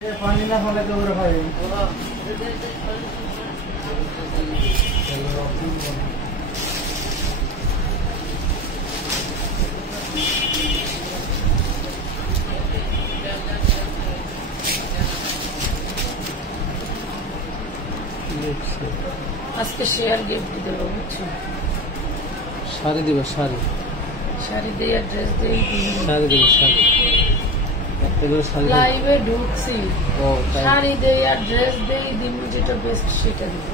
पानी ना होने तो और भाई আজকে শেয়ার গিফট দেবো বুঝছো শাড়ি দিব শাড়ি শাড়ি দিয়ে ড্রেস দিয়ে শাড়ি দিব শাড়ি লাইভে ঢুকছি শাড়ি দিয়ে আর ড্রেস দিয়ে দিন যেটা বেস্ট সেটা দিব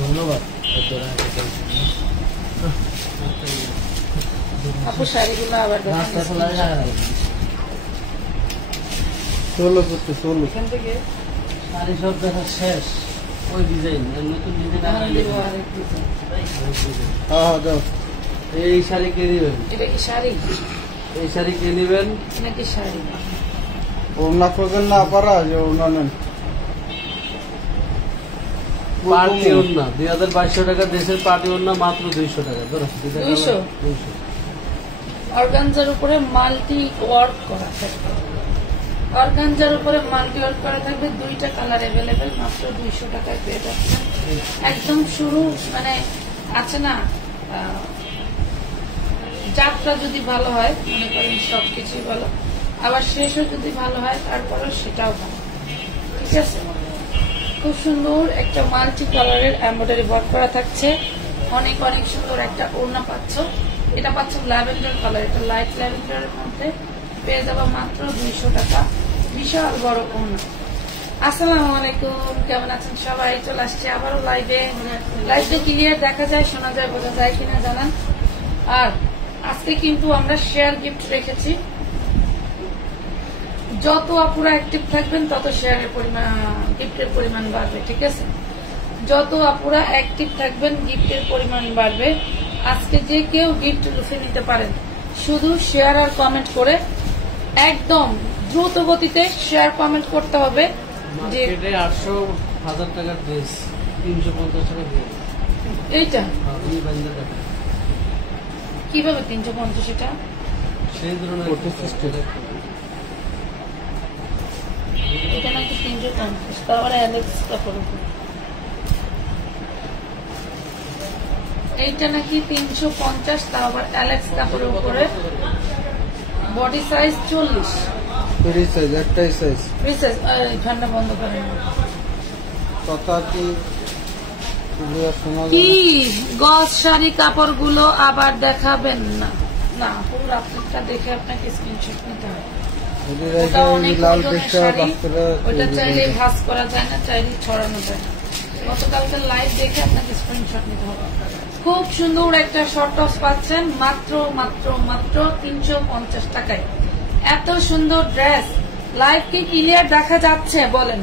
ধন্যবাদ আপু শাড়িগুলো আবার ষোলো করতে ষোলো এখান থেকে শাড়ি সব দেখা শেষ ওই ডিজাইন নতুন ডিজাইন এই শাড়ি কে দিবেন এটা কি শাড়ি এই শাড়ি কে নিবেন নাকি শাড়ি ওনা করবেন না পারা যে ওনা নেন পার্টি ওনা 2200 টাকা দেশের পার্টি ওনা মাত্র 200 টাকা 200 অর্গানজার উপরে মাল্টি ওয়ার্ক করা থাকবে অর্গানজার উপরে মাল্টি ওয়ার্ক করা থাকবে দুইটা কালার अवेलेबल মাত্র 200 টাকায় পেয়ে যাচ্ছেন একদম শুরু মানে আছে না যাত্রা যদি ভালো হয় মনে করেন সবকিছুই ভালো আবার শেষও যদি ভালো হয় তারপরে সেটাও ভালো ঠিক আছে খুব সুন্দর একটা মাল্টি কালারের এমব্রয়ডারি ওয়ার্ক করা থাকছে অনেক অনেক সুন্দর একটা ওড়না পাচ্ছ এটা পাচ্ছ ল্যাভেন্ডার কালার এটা লাইট ল্যাভেন্ডারের মধ্যে পেয়ে যাবো মাত্র 200 টাকা বিশাল বড় ওড়না আসসালামু আলাইকুম কেমন আছেন সবাই চলে আসছে আবারও লাইভে ক্লিয়ার দেখা যায় শোনা যায় বোঝা যায় কিনা জানান আর আজকে কিন্তু আমরা শেয়ার গিফট রেখেছি যত আপুরা অ্যাক্টিভ থাকবেন তত শেয়ারের পরিমাণ গিফটের পরিমাণ বাড়বে ঠিক আছে যত আপুরা অ্যাক্টিভ থাকবেন গিফটের পরিমাণ বাড়বে আজকে যে কেউ গিফট লুফে নিতে পারেন শুধু শেয়ার আর কমেন্ট করে একদম দ্রুত গতিতে শেয়ার কমেন্ট করতে হবে যে 800,000 টাকার ড্রেস 350 টাকা দিয়ে এইটা কিভাবে 350 এটা সেই ধরনের এটা নাকি 350 তারপরে অ্যালেক্স কাপড় এইটা নাকি 350 তাও আবার অ্যালেক্স কাপড়ের উপরে বডি সাইজ 40 ফ্রি সাইজ একটাই সাইজ ফ্রি সাইজ ঠান্ডা বন্ধ করেন কথা কি গস শাড়ি কাপড়গুলো আবার দেখাবেন না না পুরো আপনারটা দেখে আপনাকে স্ক্রিনশট নিতে হবে ওটা চাইলে ভাঁজ করা যায় না চাইলে ছড়ানো যায় না গতকালকার লাইভ দেখে আপনাকে স্ক্রিনশট নিতে হবে খুব সুন্দর একটা শর্ট টপস পাচ্ছেন মাত্র মাত্র মাত্র 350 টাকায় এত সুন্দর ড্রেস লাইভ কি ক্লিয়ার দেখা যাচ্ছে বলেন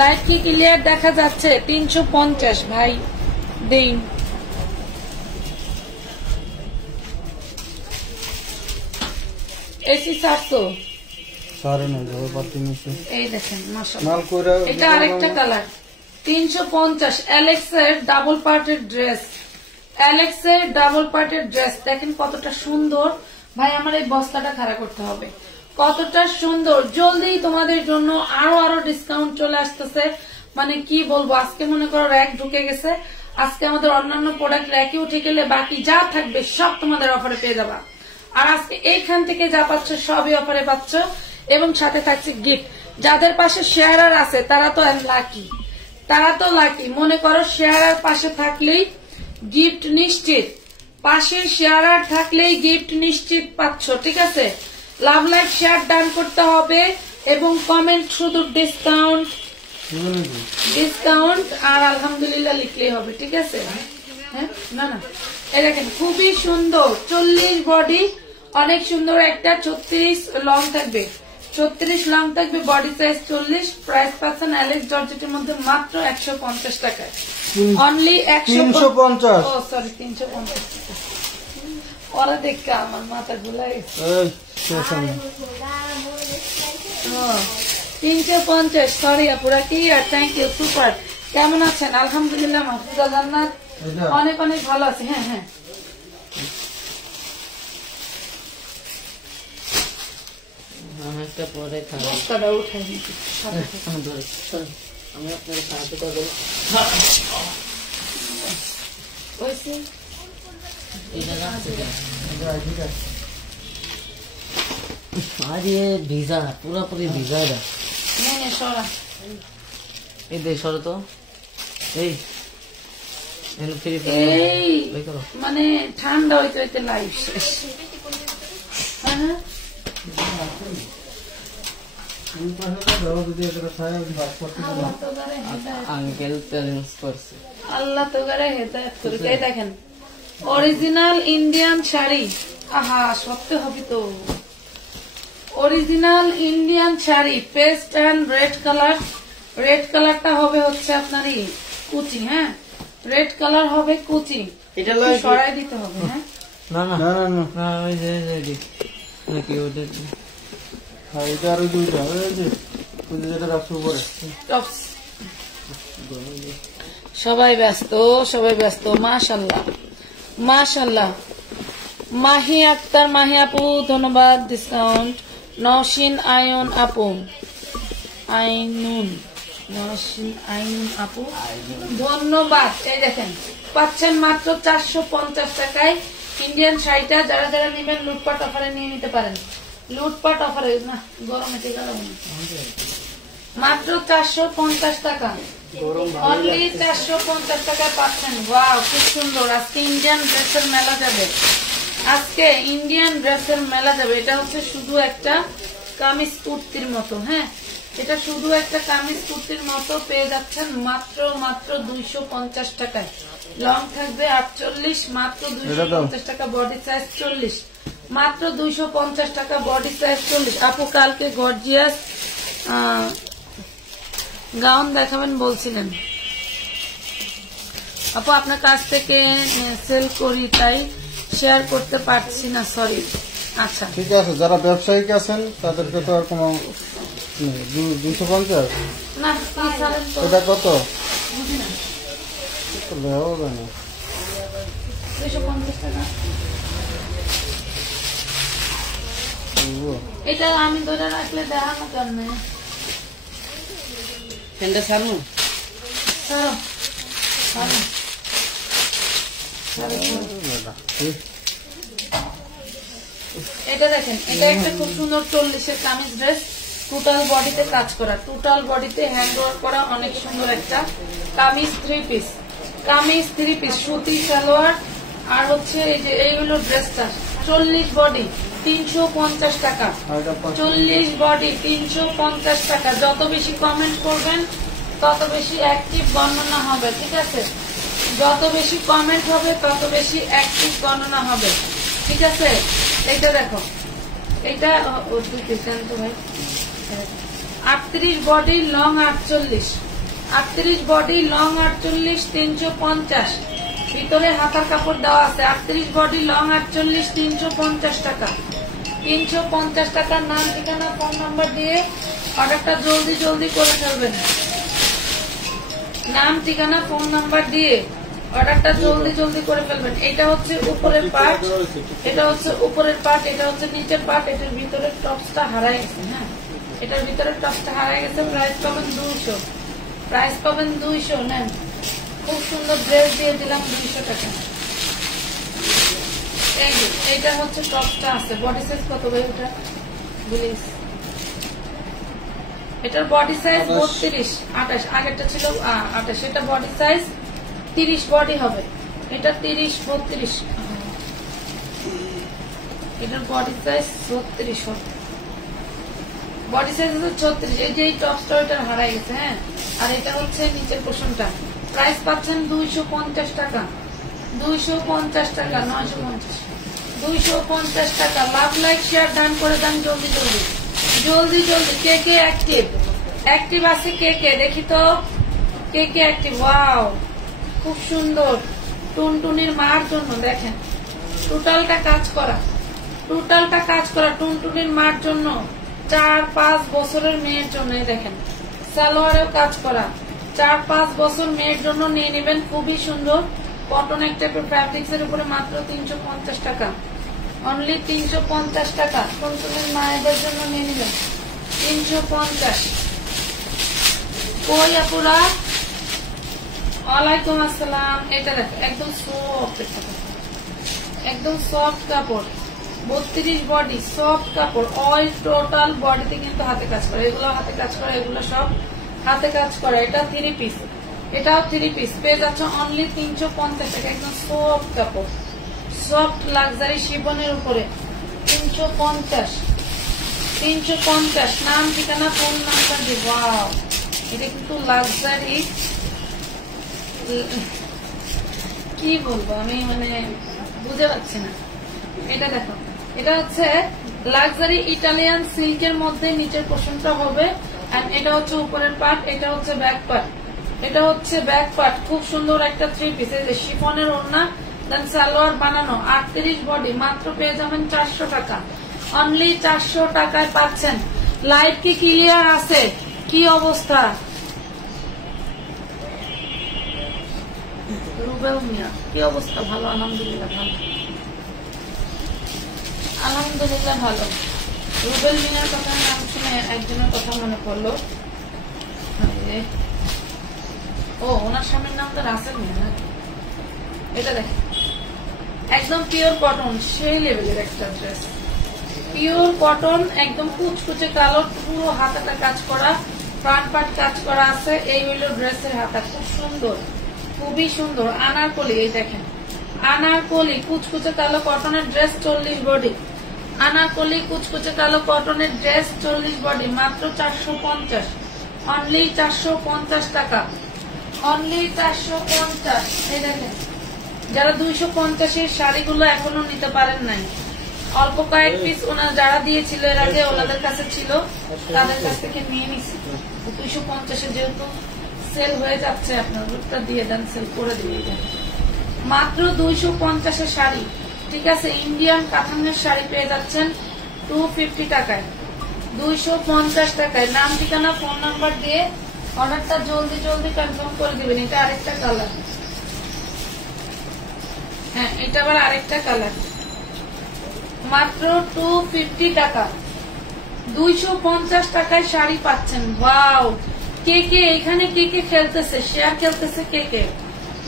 লাইভ কি ক্লিয়ার দেখা যাচ্ছে 350 ভাই দিন এসি 700 এই দেখেন মাশাআল্লাহ এটা আরেকটা কালার 350 অ্যালেক্সের ডাবল পার্টের ড্রেস অ্যালেক্সের ডাবল পার্টের ড্রেস দেখেন কতটা সুন্দর ভাই আমার এই বস্তাটা খাড়া করতে হবে কতটা সুন্দর জলদি তোমাদের জন্য আরো ডিসকাউন্ট চলে আসতেছে মানে কি বলবো আজকে মনে করো র‍্যাক ঢুকে গেছে আজকে আমাদের অন্যান্য প্রোডাক্ট র‍্যাকে উঠে গেলে বাকি যা থাকবে সব তোমাদের অফারে পেয়ে যাবা আর আজকে এইখান থেকে যা পাচ্ছ সবই অফারে পাচ্ছ এবং সাথে থাকছে গিফট যাদের পাশে শেয়ারার আছে তারা তো লাকি মনে করো শেয়ারার পাশে থাকলেই গিফট নিশ্চিত পাশে শেয়ারার থাকলেই গিফট নিশ্চিত পাচ্ছ ঠিক আছে লাভ লাইক শেয়ার ডান করতে হবে এবং কমেন্ট শুধু ডিসকাউন্ট ডিসকাউন্ট আর আলহামদুলিল্লাহ লিখলেই হবে ঠিক আছে হ্যাঁ না না এই দেখেন খুবই সুন্দর 40 বডি অনেক সুন্দর একটা 36 লং থাকবে, 36 লং থাকবে, বডি সাইজ 40, প্রাইস পাচ্ছেন অ্যালেক্স জর্জেটের মধ্যে মাত্র 150 টাকায়, অনলি 350। ও সরি 350 টাকা। ওরা দেখে আমার মাথা ঘুলাই গেছে। 350, সরি আপুরা কি আর থ্যাংক ইউ, সুপার। কেমন আছেন? আলহামদুলিল্লাহ মাহফুজা জান্নাত অনেক অনেক ভালো আছে। হ্যাঁ হ্যাঁ একটা পরে খাবো। বস্তাটা উঠাই নিচ্ছি। আমি আপনাকে সাহায্য করবো। হয়েছে? আরে ভিজা, পুরোপুরি ভিজা। নে নে সরা। এই দেশ সরো তো, এই এই মানে ঠান্ডা হইতে হইতে লাইফ শেষ। হ্যাঁ আঙ্কেল চ্যালেঞ্জ করছে। আল্লাহ তো করে হেদায়েত করুক। এই দেখেন অরিজিনাল ইন্ডিয়ান শাড়ি, আহা সত্যি হবে তো, original Indian sari, paste and red colour. Red কালারটা হবে হচ্ছে আপনার কুচি, হ্যাঁ রেড কালার হবে কুচি, এটা সরাই দিতে হবে। হ্যাঁ না না না না না, না, ওই যে নাকি ওদের এটা আরো দুইটা, ওই যে যেটা রাখছো উপরে। টপস। সবাই ব্যস্ত, সবাই ব্যস্ত। মাশাল্লাহ মাশাল্লাহ। মাহি আক্তার, মাহি আপু ধন্যবাদ, ডিসকাউন্ট। নওশিন আয়ন আপু, আইনুন, নওশিন আইনুন আপু ধন্যবাদ। এই দেখেন পাচ্ছেন মাত্র 450 টাকায় ইন্ডিয়ান শাড়িটা। যারা যারা নেবেন লুটপাট অফারে নিয়ে নিতে পারেন, লুটপাট অফারে না, গরমে ঠিক আছে, মাত্র 450 টাকা, অনলি 450 টাকায় পাচ্ছেন। ওয়াও খুব সুন্দর। আজকে ইন্ডিয়ান ড্রেসের মেলা যাবে, আজকে ইন্ডিয়ান ড্রেসের মেলা যাবে। এটা হচ্ছে শুধু একটা কামিজ কুর্তির মতো, হ্যাঁ এটা শুধু একটা কামিজ কুর্তির মতো পেয়ে যাচ্ছেন মাত্র মাত্র 250 টাকায়। লং থাকবে 48, মাত্র 250 টাকা, বডি সাইজ 40, মাত্র 250 টাকা, বডি সাইজ 40। আপু কালকে গর্জিয়াস গাউন দেখাবেন বলছিলেন আপু, আপনার কাছ থেকে সেল করি তাই শেয়ার করতে পারছি না, সরি। আচ্ছা ঠিক আছে, যারা ব্যবসায়িক আছেন তাদেরকে তো আর কোনো 250। না ছাড়েন তো, এটা কত? বুঝি না। লেও জানে 250 টাকা। এটা আমি ধরে রাখলে দেখানো কেন? ফ্যানটা ছাড়ুন। ছাড়ো ছাড়ো। এটা দেখেন, এটা একটা খুব সুন্দর 40-এর কামিজ ড্রেস, টোটাল বডিতে কাজ করা, টোটাল বডিতে হ্যান্ড ওয়ার্ক করা, অনেক সুন্দর একটা কামিজ 3 পিস, কামিজ 3 পিস, সুতি সালোয়ার আর হচ্ছে এই যে এই হলো ড্রেসটা। 40 বডি 350 টাকা, 40 বডি 350 টাকা। যত বেশি কমেন্ট করবেন তত বেশি অ্যাক্টিভ গণনা হবে, ঠিক আছে? যত বেশি কমেন্ট হবে তত বেশি অ্যাক্টিভ গণনা হবে, ঠিক আছে? এইটা দেখো, এইটা তো ভাই 38 বডি লং 48, 38 বডি লং 48, 350। ভিতরে হাতার কাপড় দেওয়া আছে। 38 বডি লং 48, 350 টাকা, 350 টাকার। নাম ঠিকানা ফোন নাম্বার দিয়ে অর্ডারটা জলদি জলদি করে ফেলবেন। নাম ঠিকানা ফোন নাম্বার দিয়ে অর্ডারটা জলদি জলদি করে ফেলবেন। এটা হচ্ছে উপরের পার্ট, এটা হচ্ছে উপরের পার্ট, এটা হচ্ছে নিচের পার্ট। এটার ভিতরের টপসটা হারাই গেছে, হ্যাঁ এটার ভিতরের টপসটা হারাই গেছে। প্রাইস পাবেন 200, প্রাইস পাবেন 200। নেন, খুব সুন্দর ড্রেস দিয়ে দিলাম 200 টাকা। এই যে এইটা হচ্ছে টপসটা আছে। বডি সাইজ কত ভাই ওটা প্লিজ? এটার বডি সাইজ 32, 28, আগেরটা ছিল 28। এটা বডি সাইজ 30 বডি হবে, এটা 30, 32। এটার বডি সাইজ 36 হবে, বডি সাইজ হচ্ছে 36। এই যে এই টপসটা ওইটার হারাই গেছে, হ্যাঁ। আর এটা হচ্ছে নিচের পোর্শনটা। প্রাইস পাচ্ছেন 250 টাকা, 250 টাকা, 950। 250 টাকা। লাভ লাইক শেয়ার দান করে দেন জলদি জলদি জলদি জলদি। কে কে অ্যাক্টিভ? অ্যাক্টিভ আছে কে কে? দেখি তো কে কে অ্যাক্টিভ। ওয়াও, খুব সুন্দর। টুনটুনির মার জন্য দেখেন টোটালটা কাজ করা, টোটালটা কাজ করা টুনটুনির মার জন্য। 4-5 বছরের মেয়ের জন্য দেখেন সালোয়ারেও কাজ করা। 4-5 বছর মেয়ের জন্য নিয়ে নেবেন। খুবই সুন্দর কটন এক টাইপের ফ্যাব্রিক্স এর উপরে মাত্র 350 টাকা। অনলি 350 টাকা। টুনটুনির মায়েদের জন্য নিয়ে নেবেন 350। কই আপুরা? ওয়ালাইকুম আসসালাম। এটা দেখো একদম সফট, একদম সফট কাপড়। 32 বডি সফট কাপড়। অল টোটাল বডিতে কিন্তু হাতে কাজ করে। এগুলো হাতে কাজ করে, এগুলো সব হাতে কাজ করে। এটা 3 পিস, এটাও 3 পিস। পেয়ে যাচ্ছে অনলি 350 টাকা। একদম সফট কাপড়, সফট লাক্সারি শিফনের উপরে 350। নাম ঠিকানা ফোন নাম্বার দিব। এটা কিন্তু লাক্সারি, কি বলবো আমি, মানে বুঝে পাচ্ছি না। এটা দেখো, এটা হচ্ছে লাক্সারি ইটালিয়ান সিল্কের মধ্যে নিচের পোর্শনটা হবে, এন্ড এটা হচ্ছে উপরের পার্ট, এটা হচ্ছে ব্যাক পার্ট, এটা হচ্ছে ব্যাক পার্ট। খুব সুন্দর একটা 3 পিস। এই যে শিফনের ওড়না, দেন সালোয়ার বানানো। 38 বডি, মাত্র পেয়ে যাবেন 400 টাকা। অনলি 400 টাকায় পাচ্ছেন। লাইট কি ক্লিয়ার আছে? কি অবস্থা? রুবেল মিয়া কি অবস্থা? ভালো, আলহামদুলিল্লাহ ভালো, আলহামদুলিল্লাহ ভালো। রুবেল মিয়ার কথা নাম শুনে একজনের কথা মনে পড়লো। ও, ওনার স্বামীর নাম তো রাসেল মিয়া। এটা দেখ একদম পিওর কটন, সেই লেভেলের একটা ড্রেস। পিওর কটন, একদম কুচকুচে কালো, পুরো হাতাটা কাজ করা, ফ্রন্ট পার্ট কাজ করা আছে। এই হইল ড্রেসের হাতা। খুব সুন্দর, খুবই সুন্দর। আনারকলি, এই দেখেন আনারকলি কুচকুচে কালো কটনের ড্রেস 40 বডি। আনারকলি কুচকুচে কালো কটনের ড্রেস 40 বডি, মাত্র 450। অনলি 450 টাকা। অনলি 450। এই দেখেন যারা 250-এর শাড়িগুলো এখনো নিতে পারেন নাই, অল্প কয়েক পিস ওনারা যারা দিয়েছিল এর আগে ওনাদের কাছে ছিল, তাদের কাছ থেকে নিয়ে নিছি। 250-এ যেহেতু সেল হয়ে যাচ্ছে, আপনার রূপটা দিয়ে দেন, সেল করে দিয়ে দেন। মাত্র 250-এর শাড়ি, ঠিক আছে। ইন্ডিয়ান কাতানের শাড়ি পেয়ে যাচ্ছেন 250 টাকায়, 250 টাকায়। নাম ঠিকানা ফোন নাম্বার দিয়ে অর্ডারটা জলদি জলদি কনফার্ম করে দিবেন। এটা আরেকটা কালার, হ্যাঁ এটা আবার আরেকটা কালার। মাত্র 250 টাকা, 250 টাকায় শাড়ি পাচ্ছেন। ওয়াও, কে কে এখানে কে কে খেলতেছে, শেয়ার খেলতেছে কে কে?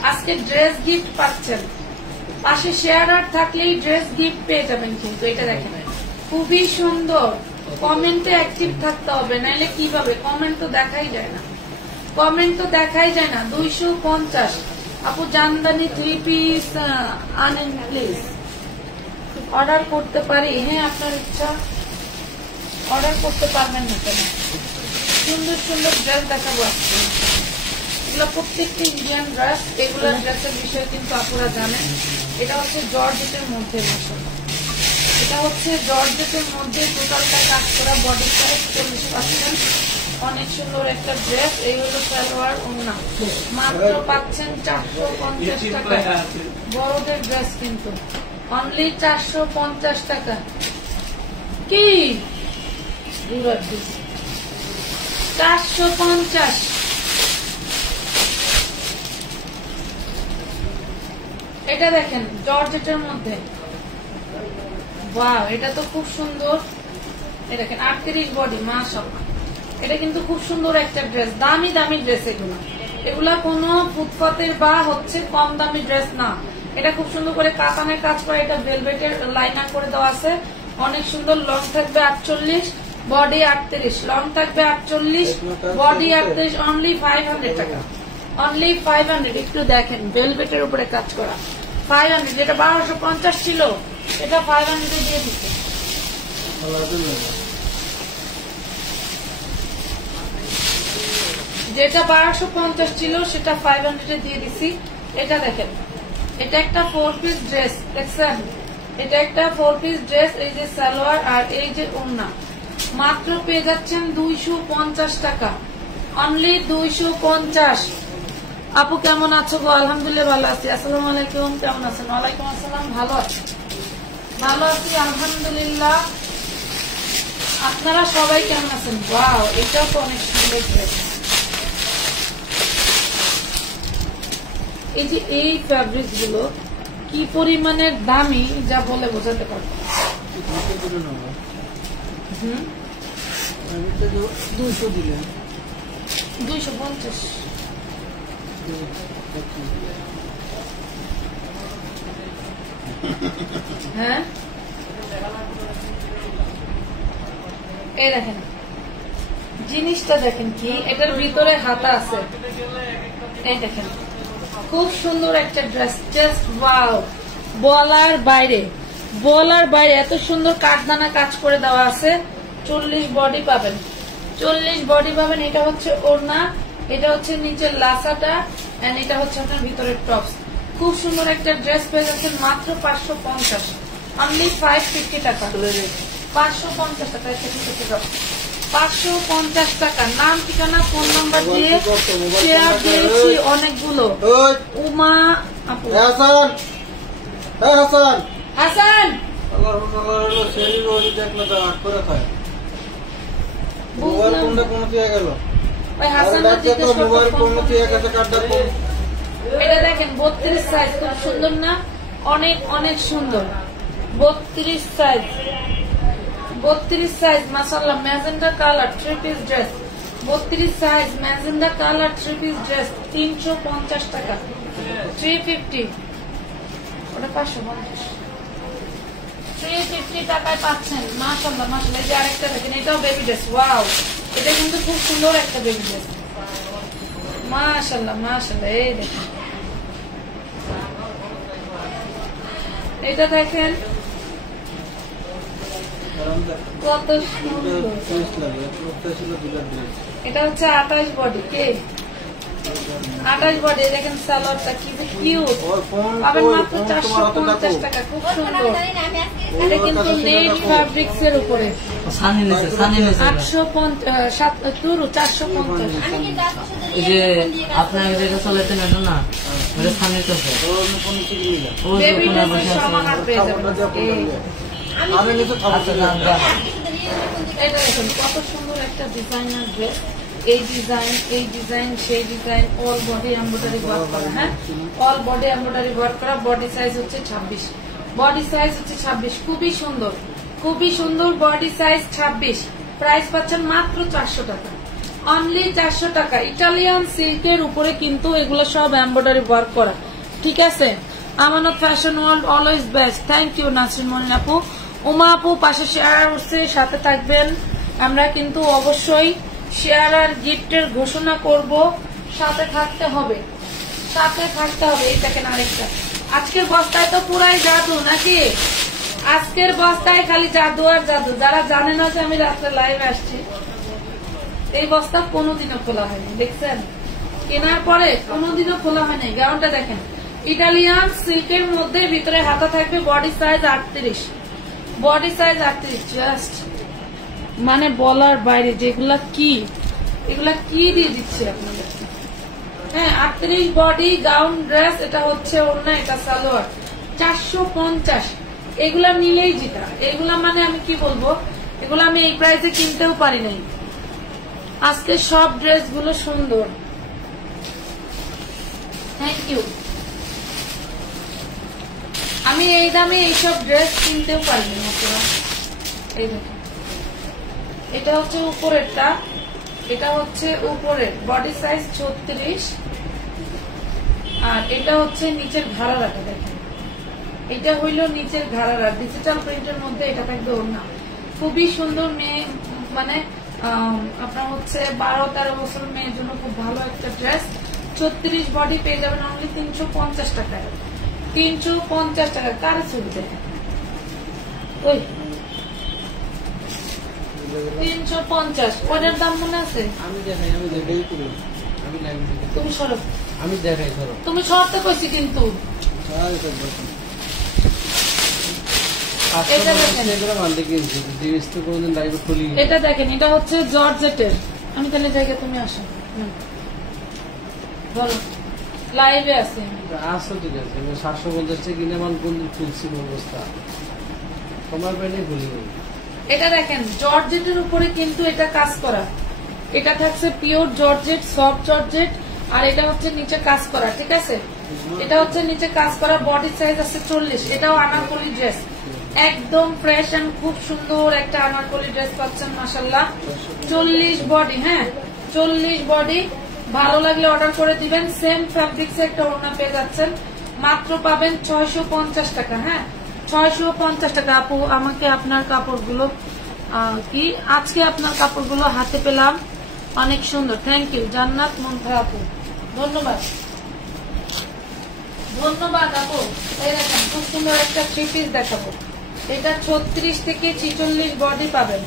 আজকে ড্রেস গিফট পাচ্ছেন। পাশে শেয়ার আর থাকলেই ড্রেস গিফট পেয়ে যাবেন। কিন্তু এটা দেখেন খুবই সুন্দর। কমেন্টে অ্যাক্টিভ থাকতে হবে, নাইলে কিভাবে? কমেন্ট তো দেখাই যায় না, কমেন্ট তো দেখাই যায় না। 250। আপু জামদানি 3 পিস আনেন প্লিজ। অর্ডার করতে পারি? হ্যাঁ, আপনার ইচ্ছা, অর্ডার করতে পারবেন না কেন? সুন্দর সুন্দর ড্রেস দেখাবো আজকে। এগুলো প্রত্যেকটি ইন্ডিয়ান ড্রেস। এগুলো ড্রেসের বিষয়ে কিন্তু আপনারা জানেন। এটা হচ্ছে জর্জেটের মধ্যে, এটা হচ্ছে জর্জেটের মধ্যে টোটালটা কাজ করা। বডি সাইজ 40 পাচ্ছেন। অনেক সুন্দর একটা ড্রেস। এই হলো সালোয়ার, ওড়না। মাত্র পাচ্ছেন 450 টাকা। বড়দের ড্রেস কিন্তু অনলি 450 টাকা। কি 450। এটা দেখেন জর্জেটের মধ্যে। ওয়াও, এটা তো খুব সুন্দর। এই দেখেন 38 বডি, মাশাআল্লাহ। এটা কিন্তু খুব সুন্দর একটা ড্রেস। দামি দামি ড্রেস এগুলো, এগুলা কোনো ফুটপাতের বা হচ্ছে কম দামি ড্রেস না। এটা খুব সুন্দর করে কাতানের কাজ করে। এটা ভেলভেটের লাইনার করে দেওয়া আছে। অনেক সুন্দর। লং থাকবে 48, বডি 38। লং থাকবে 48, বডি 38। অনলি 500 টাকা। অনলি 500। একটু দেখেন ভেলভেটের উপরে কাজ করা 500। যেটা 1250 ছিল এটা 500 দিয়ে দিচ্ছে। যেটা 1250 ছিল সেটা 500 দিয়ে দিছি। এটা দেখেন, এটা একটা 4 পিস ড্রেস দেখছেন। এটা একটা 4 পিস ড্রেস, এই যে সালোয়ার আর এই যে ওড়না, মাত্র পেয়ে যাচ্ছেন 250 টাকা, অনলি 250। আপু কেমন আছো গো? আলহামদুলিল্লাহ ভালো আছি। আসসালামু আলাইকুম, কেমন আছেন? ওয়ালাইকুম আসসালাম, ভালো আছি, ভালো আছি আলহামদুলিল্লাহ। আপনারা সবাই কেমন আছেন? ওয়াও, এটাও তো অনেক সুন্দর ড্রেস। এই যে এই ফ্যাব্রিক গুলো কি পরিমাণের দামি যা বলে বোঝাতে পারবো। 200 দিলে 250। হ্যাঁ, এই দেখেন জিনিসটা, দেখেন কি এটার ভিতরে হাতা আছে, এই দেখেন খুব সুন্দর একটা ড্রেস, জাস্ট ওয়াও, বলার বাইরে, বলার বাইরে এত সুন্দর কাঠদানা কাজ করে দেওয়া আছে। 40 বডি পাবেন, 40 বডি পাবেন। এটা হচ্ছে ওড়না, এটা হচ্ছে নিচের লাসাটা, এন্ড এটা হচ্ছে আপনার ভিতরের টপস। খুব সুন্দর একটা ড্রেস পেয়ে যাচ্ছেন মাত্র 550, অনলি 550 টাকা, 550 টাকা, 550 টাকা। নাম ঠিকানা ফোন নাম্বার দিয়ে শেয়ার দিয়েছি অনেকগুলো। উমা আপু, হাসান, হ্যাঁ হাসান, হাসান আল্লাহ শরীর ওই দেখলে তো হাত করে খায়। মোবাইল কোনটা কোন দিয়ে গেল? ওই হাসান মোবাইল কোন দিয়ে গেছে কাটটা কোন? এটা দেখেন 32 সাইজ, খুব সুন্দর না? অনেক অনেক সুন্দর। 32 সাইজ, 32 সাইজ, মাশাআল্লাহ। Magenta colour 3 piece dress, 32 size magenta colour 3 piece dress, 350 টাকা, 350। ওটা 550, 350 টাকায় পাচ্ছেন। মাশাআল্লাহ মাশাআল্লাহ। এই যে আরেকটা দেখেন, এটাও বেবি ড্রেস, ওয়াও, এটা কিন্তু খুব সুন্দর একটা বেবি ড্রেস, মাশাআল্লাহ মাশাআল্লাহ। এই দেখেন, এটা দেখেন কত সুন্দর। এটা হচ্ছে 28 বডি, কে 28 বডি। দেখেন সালোয়ারটা কি কিউট, পাবেন মাত্র 450 টাকা, খুব সুন্দর। এটা কিন্তু নেট ফ্যাব্রিক্স এর উপরে 450। এই যে আপনার যেটা চলেছেন এটা না, ওটা সামনে তো বেবি ড্রেসের সমাহার পেয়ে যাবেন। এটা দেখুন কত সুন্দর একটা ডিজাইনার ড্রেস, এই ডিজাইন, এই ডিজাইন, সেই design, all body embroidery work করা। হ্যাঁ, অল বডি এমব্রয়ডারি ওয়ার্ক করা। বডি সাইজ হচ্ছে 26, বডি সাইজ হচ্ছে 26, খুবই সুন্দর, খুবই সুন্দর। বডি সাইজ 26, প্রাইস পাচ্ছেন মাত্র 400 টাকা, অনলি 400 টাকা। ইটালিয়ান সিল্কের উপরে কিন্তু এগুলো সব এমব্রয়ডারি ওয়ার্ক করা, ঠিক আছে। Amanat fashion world always best. Thank you Nasrin Monin আপু। উমা আপু পাশে শেয়ার উঠছে, সাথে থাকবেন। আমরা কিন্তু অবশ্যই শেয়ার আর গিফটের ঘোষণা করব, সাথে থাকতে হবে, সাথে থাকতে হবে। এই দেখেন আরেকটা, আজকের বস্তায় তো পুরাই জাদু নাকি? আজকের বস্তায় খালি জাদু আর জাদু। যারা জানে না যে আমি রাত্রে লাইভ আসছি, এই বস্তা কোনোদিনও খোলা হয়নি, দেখছেন? কেনার পরে কোনোদিনও খোলা হয়নি। গাউনটা দেখেন, ইটালিয়ান সিল্কের মধ্যে, ভিতরে হাতা থাকবে। Body size 38, body size 38, just মানে বলার বাইরে। যেগুলা কি, এগুলা কি দিয়ে দিচ্ছে আপনাদের? হ্যাঁ, 38 বডি গাউন ড্রেস। এটা হচ্ছে ওড়না, এটা সালোয়ার, 450। এগুলা নিলেই যেটা, এগুলা মানে আমি কি বলবো, এগুলো আমি এই প্রাইসে কিনতেও পারি নাই। আজকে সব ড্রেস গুলো সুন্দর, থ্যাংক ইউ। আমি এই দামে এইসব ড্রেস কিনতেও পারিনি। এই দেখেন, এটা হচ্ছে উপরেরটা, এটা হচ্ছে উপরের, বডি সাইজ 36, আর এটা হচ্ছে নিচের ঘাড়ারাটা। দেখেন, এটা হইল নিচের ঘাড়ারা, ডিজিটাল প্রিন্টের মধ্যে। এটা থাকবে ওড়না, খুবই সুন্দর। মেয়ে মানে আপনার হচ্ছে 12-13 বছর মেয়ের জন্য খুব ভালো একটা ড্রেস। 36 বডি পেয়ে যাবেন অনলি 350 টাকায়, 350 টাকা। কার ছবি দেখেন, ওই 350, ওটার দাম মনে আছে? তুমি সরো, আমি দেখাই ধরো, তুমি সরতে কইছি কিন্তু। এটা দেখেন, মানতে কিনছি জিনিস তো কোনোদিন লাইভে খুলি। এটা দেখেন, এটা হচ্ছে জর্জেটের। আমি তাহলে জায়গা তুমি আসো, বলো লাইভে আছে। আসো ঠিক আছে, 750 টাকা কিনে মান কোনদিন খুলছি অবস্থা তোমার পেনে খুলি। এটা দেখেন জর্জেটের উপরে কিন্তু এটা কাজ করা, এটা থাকছে পিওর জর্জেট, সফট জর্জেট, আর এটা হচ্ছে নিচে কাজ করা, ঠিক আছে। এটা হচ্ছে নিচে কাজ করা, বডি সাইজ আছে 40। এটাও আনারকলি ড্রেস, একদম ফ্রেশ এন্ড খুব সুন্দর একটা আনারকলি ড্রেস পাচ্ছেন মাশাআল্লাহ। 40 বডি, হ্যাঁ 40 বডি। ভালো লাগলে অর্ডার করে দিবেন। সেম ফ্যাব্রিক্স একটা ওড়না পেয়ে যাচ্ছেন, মাত্র পাবেন 650 টাকা। হ্যাঁ 650 টাকা। আপু আমাকে আপনার কাপড়গুলো কি আজকে আপনার কাপড়গুলো হাতে পেলাম, অনেক সুন্দর, থ্যাংক ইউ জান্নাত মন্থা আপু, ধন্যবাদ ধন্যবাদ আপু। এই দেখেন খুব সুন্দর একটা 3 পিস দেখাবো। এটা 36 থেকে 46 বডি পাবেন,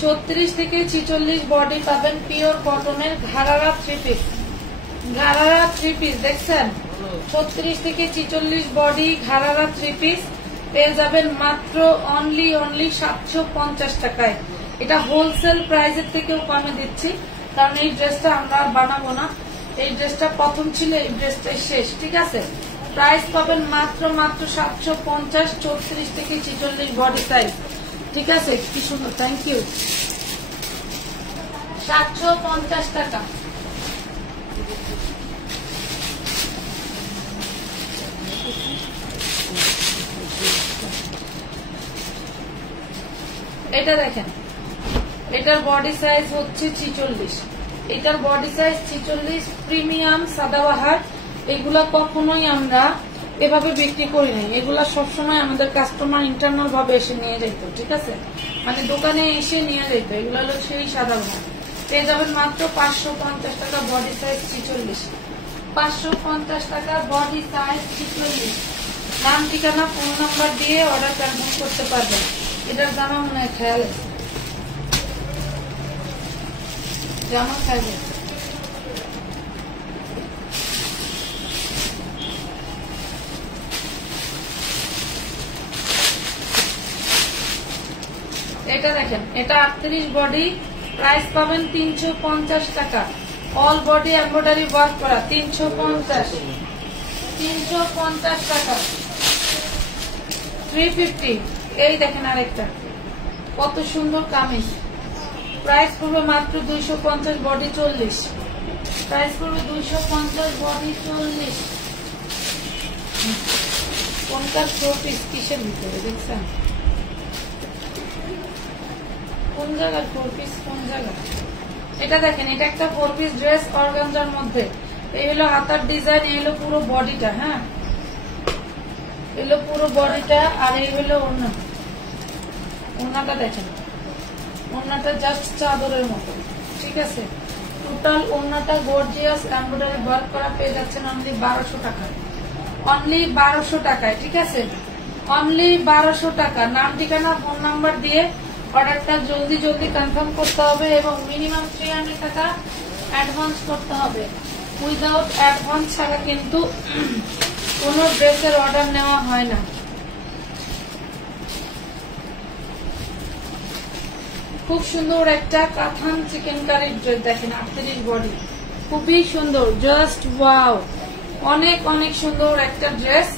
36 থেকে 46 বডি পাবেন, পিওর কটনের ঘাড়ারা 3 পিস, ঘাড়ারা 3 পিস দেখছেন। 36 থেকে 46 বডি ঘাড়ারা 3 পিস পেয়ে যাবেন মাত্র অনলি 750 টাকায়। এটা হোলসেল প্রাইসের থেকেও কমে দিচ্ছি, কারণ এই ড্রেসটা আমরা আর বানাবো না। এই ড্রেসটা প্রথম ছিল, এই ড্রেসটাই শেষ, ঠিক আছে। প্রাইস পাবেন মাত্র 750, 34 থেকে 46 বডি সাইজ, ঠিক আছে। কি সুন্দর, থ্যাংক ইউ। 750 টাকা। এটা দেখেন, এটার বডি সাইজ হচ্ছে 46, এটার বডি সাইজ 46, প্রিমিয়াম সাদাবাহার। এগুলা কখনোই আমরা এভাবে বিক্রি করি নাই, এগুলা সবসময় আমাদের কাস্টমার ইন্টারনাল ভাবে এসে নিয়ে যেত, ঠিক আছে, মানে দোকানে এসে নিয়ে যেত। এগুলো হলো সেই সাদাবাহার। পেয়ে যাবেন মাত্র 550 টাকা, বডি সাইজ 46, 550 টাকা বডি সাইজ 46। নাম ঠিকানা ফোন নাম্বার দিয়ে অর্ডার কনফার্ম করতে পারবেন। এটার জামা মনে হয় খেয়াল আছে, জামা খেয়াল আছে। এটা দেখেন, এটা 38 বডি, প্রাইস পাবেন 350 টাকা। অল বডি এমব্রয়ডারি ওয়ার্ক করা, 350 টাকা। 350। এই দেখেন আরেকটা কত সুন্দর কামিজ, প্রাইস পড়বে মাত্র 250, বডি 40, প্রাইস পড়বে 250, বডি 40। কোনটার 4 পিস কিসের ভিতরে দেখছেন, কোন জায়গার 4 পিস, কোন জায়গা। এটা দেখেন, এটা একটা 4 পিস ড্রেস অর্গানজার মধ্যে। এই হলো হাতার ডিজাইন, এই হলো পুরো বডিটা, হ্যাঁ এলো পুরো বডিটা, আর এই হলো ওড়না। ওড়নাটা দেখেন, ওড়নাটা জাস্ট চাদরের মতো, ঠিক আছে। টোটাল ওড়নাটা গর্জিয়াস এমব্রয়ডারি ওয়ার্ক করা পেয়ে যাচ্ছেন অনলি 1200 টাকা, অনলি 1200 টাকায়, ঠিক আছে, অনলি 1200 টাকা। নাম ঠিকানা ফোন নাম্বার দিয়ে অর্ডারটা জলদি জলদি কনফার্ম করতে হবে এবং মিনিমাম 300 টাকা অ্যাডভান্স করতে হবে। উইদাউট অ্যাডভান্স ছাড়া কিন্তু কোন ড্রেসের অর্ডার নেওয়া হয় না। খুব সুন্দর একটা কাতান চিকেন কারির ড্রেস দেখেন, 38 বডি, খুবই সুন্দর, জাস্ট ওয়াও, অনেক অনেক সুন্দর একটা ড্রেস।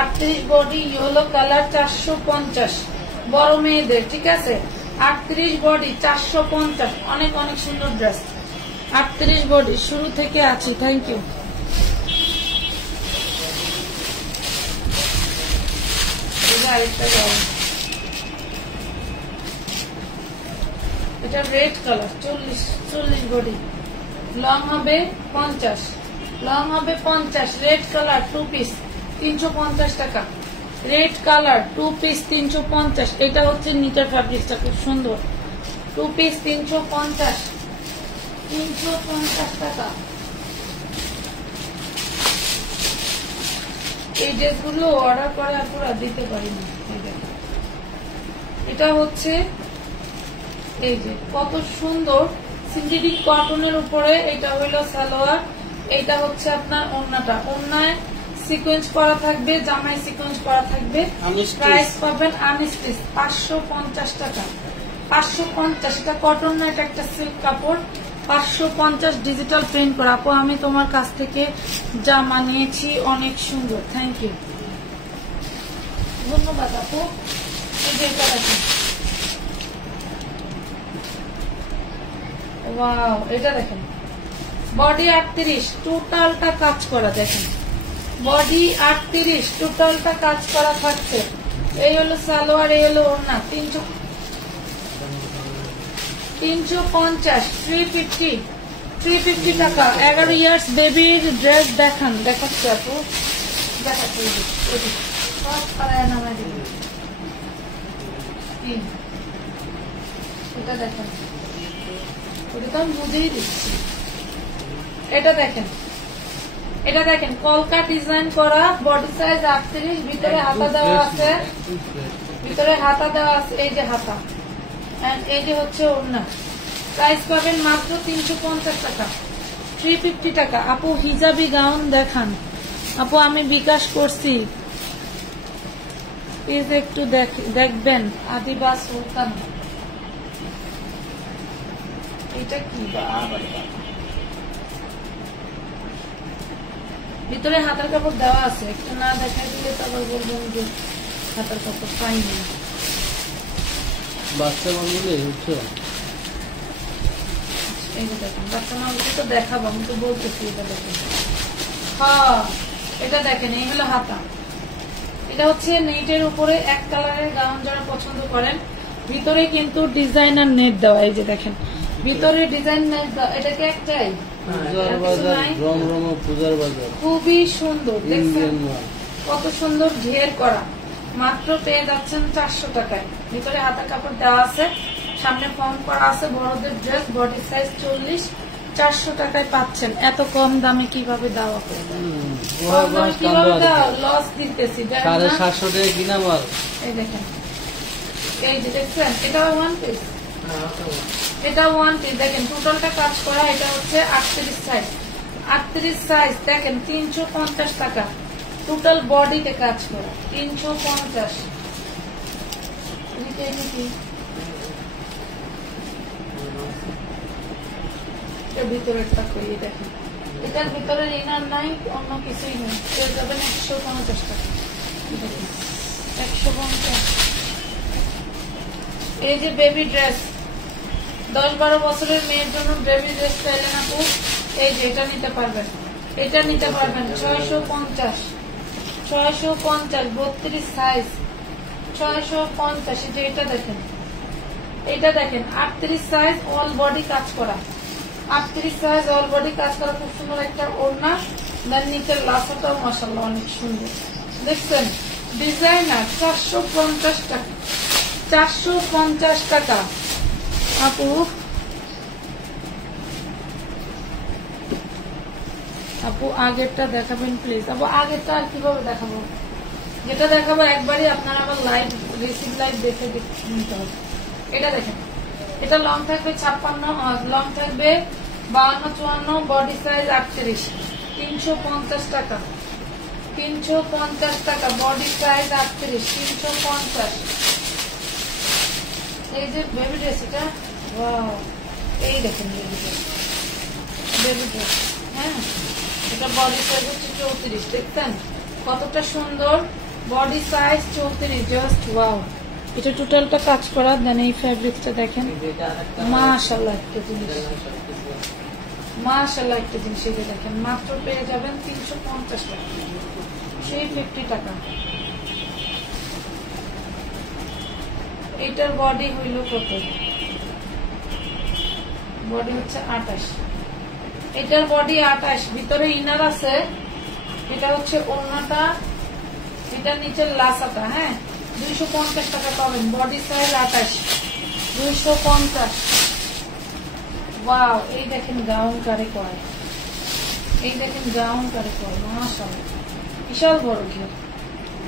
38 বডি, ইয়েলো কালার, 450, বড় মেয়েদের, ঠিক আছে। 38 বডি 450, অনেক অনেক সুন্দর ড্রেস। 38 বডি শুরু থেকে আছি, থ্যাংক ইউ। এটা রেড কালার, 40 বডি, লং হবে 50, লং হবে 50, রেড কালার 2 পিস 350 টাকা, রেড কালার 2 পিস 350। এটা হচ্ছে নিচের ফ্যাব্রিক্সটা খুব সুন্দর, 2 পিস 350 টাকা। এই ড্রেসগুলো অর্ডার করে আপনারা দিতে পারি না। এটা হচ্ছে এই যে কত সুন্দর সিনথেটিক কটনের উপরে, এটা হইল সালোয়ার, এটা হচ্ছে আপনার ওড়নাটা, ওড়নায় সিকোয়েন্স করা থাকবে, জামাই সিকোয়েন্স করা থাকবে। আনস্টিচ। প্রাইস পাবেন আনস্টিচ 550 টাকা। 550, এটা কটন না, এটা একটা সিল্ক কাপড়। 550 ডিজিটাল প্রিন্ট করা। আপু আমি তোমার কাছ থেকে জামা নিয়েছি, অনেক সুন্দর, থ্যাংক ইউ, ধন্যবাদ আপু। এই যে এটা দেখেন, ওয়াও, এটা দেখেন বডি 38, টোটালটা কাজ করা, দেখেন বডি 38, টোটালটা কাজ করা থাকছে। এই হলো সালোয়ার, এই হলো ওড়না। 350, 350 টাকা। 11 ইয়ার্স বেবির ড্রেস দেখান, দেখাচ্ছে আপু, দেখাচ্ছে। সব পাড়ায় নামাই দিবি। এটা দেখেন, ওটা তো আমি বুঝেই দিচ্ছি। এটা দেখেন, এটা দেখেন কলকা ডিজাইন করা, বডি সাইজ 38, ভিতরে হাতা দেওয়া আছে, ভিতরে হাতা দেওয়া আছে, এই যে হাতা, এই যে হচ্ছে ওড়না। প্রাইস পাবেন মাত্র 350 টাকা, 350 টাকা। আপু হিজাবি গাউন দেখান। আপু আমি বিকাশ করছি, প্লিজ একটু দেখবেন। আদিবা সুলতান, এটা কি বাবা, ভিতরে হাতার কাপড় দেওয়া আছে, একটু না দেখাই দিলে তো আবার বলবেন যে হাতার কাপড় পাইনি। বাচ্চা মালগুলো হচ্ছে, এই যে দেখেন বাচ্চা মালগুলো তো দেখাবো, আমি তো বলতেছি। এটা দেখেন, হ্যাঁ এটা দেখেন, এই হলো হাতা। এটা হচ্ছে নেটের উপরে এক কালারের গাউন, যারা পছন্দ করেন। ভিতরে কিন্তু ডিজাইনার নেট দেওয়া, এই যে দেখেন ভিতরে ডিজাইন নেট দেওয়া। এটাকে একটাই পূজার বাজার, রমরম পূজার বাজার, খুবই সুন্দর, দেখছেন কত সুন্দর ঘের করা। মাত্র পেয়ে যাচ্ছেন 400 টাকায়। ভিতরে হাতার কাপড় দেওয়া আছে, সামনে ফর্ম করা আছে, বড়দের ড্রেস, বডি সাইজ 40, 400 টাকায় পাচ্ছেন। এত কম দামে কিভাবে দেওয়া করবেন, কিভাবে লস দিতেছি, 750 টাকা কিনা মাল। এই দেখেন, এই যে দেখছেন, এটা ওয়ান পিস, এটা ওয়ান পিস। দেখেন টোটালটা কাজ করা। এটা হচ্ছে 38 সাইজ, 38 সাইজ। দেখেন 350 টাকা, টোটাল বডিতে কাজ করা, 350। ভিতরেরটা করিয়ে দেখেন, এটার ভিতরে ইনার নাই, অন্য কিছুই নেই। পেয়ে যাবেন 150 টাকা, 150। এই যে বেবি ড্রেস, 10-12 বছরের মেয়ের জন্য বেবি ড্রেস চাইলেন আপু, এই যে এটা নিতে পারবেন, এটা নিতে পারবেন 650, 32 সাইজ, 650। যে এটা দেখেন, এটা দেখেন 38 সাইজ, অল বডি কাজ করা, 38 সাইজ, অল বডি কাজ করা। খুব সুন্দর একটা ওড়না, দেন নিচের লাসাটাও মাশাআল্লাহ অনেক সুন্দর, দেখছেন ডিজাইনার। 450 টাকা, 450 টাকা আপু। আপু আগেরটা দেখাবেন প্লিজ। আপু আগেরটা আর কিভাবে দেখাবো, যেটা দেখাবো একবারই আপনারা আবার লাইভ রিসিভ লাইভ দেখে নিতে হবে। এটা দেখেন, এটা লং থাকবে 56, লং থাকবে 52-54, বডি সাইজ 38, 350 টাকা, 350 টাকা, বডি সাইজ 38, 350। এই যে বেবি ড্রেস, এটা ওয়াও, এই দেখেন বেবি ড্রেস, বেবি ড্রেস, হ্যাঁ এটা বডি সাইজ হচ্ছে 34, দেখতেন কতটা সুন্দর, বডি সাইজ 34, জাস্ট ওয়াও। এটা টোটালটা কাজ করা। দেন এই ফ্যাব্রিকটা দেখেন, মাশাআল্লাহ একটা জিনিস, মাশাআল্লাহ একটা জিনিস। এটা দেখেন মাত্র পেয়ে যাবেন 350 টাকা, 350 টাকা। এটার বডি হইল কত, বডি হচ্ছে 28, এটার বডি 28, ভিতরে ইনার আছে। এটা হচ্ছে ওড়নাটা, এটা নিচের লাসাটা, হ্যাঁ 250 টাকা পাবেন, বডি সাইজ 28, 250। ওয়াও, এই দেখেন গাউন কারে করে, এই দেখেন গাউন কারে করে, মাশাআল্লাহ বিশাল বড় ঘের,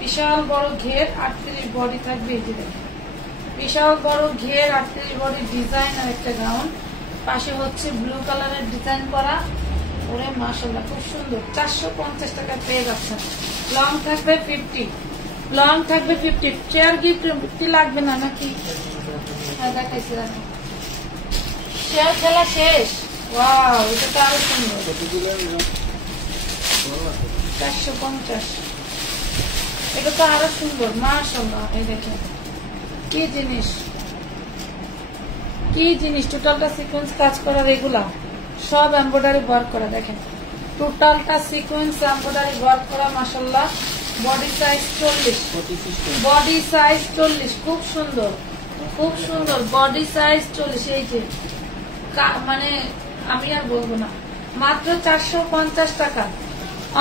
বিশাল বড় ঘের, 38 বডি থাকবে। এই যে দেখেন বিশাল বড় ঘের, 38 বডি ডিজাইন আর একটা গাউন। পাশে হচ্ছে ব্লু কালারের ডিজাইন করা ওরে মাশাআল্লাহ খুব সুন্দর। 450 টাকা পেয়ে যাচ্ছেন। লং থাকবে 50, লং থাকবে 50। চেয়ার গিফট লাগবে না নাকি? হ্যাঁ দেখাইছি, রাখো। চেয়ার খেলা শেষ। ওয়াও, এটা তো আরো সুন্দর। 450, এটা তো আরো সুন্দর মাশাআল্লাহ। এই দেখেন কি জিনিস, কি জিনিস। টোটালটা সিকোয়েন্স কাজ করা, রেগুলার সব এমব্রয়ডারি ওয়ার্ক করা। দেখেন টোটালটা সিকোয়েন্স এমব্রয়ডারি ওয়ার্ক করা মাশাআল্লাহ। Body size 40, body size 40। খুব সুন্দর, খুব সুন্দর। Body size 40। এই যে মানে আমি আর বলবো না, মাত্র 450 টাকা,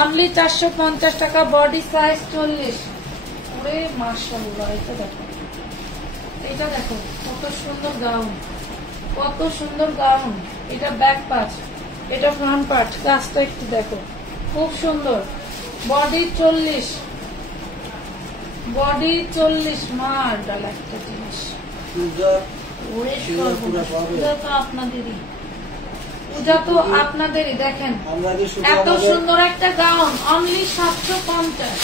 অনলি 450 টাকা। Body size 40। ওরে মাশাআল্লাহ, এটা দেখো, এটা দেখো কত সুন্দর গাউন, কত সুন্দর গাউন। এটা ব্যাক পার্ট, এটা ফ্রন্ট পার্ট। কাজটা একটু দেখো, খুব সুন্দর। Body 40, body 40। মার ডাল একটা জিনিস। ওরে পূজা তো আপনাদেরই, পূজা তো আপনাদেরই। দেখেন এত সুন্দর একটা গাউন, অনলি 750,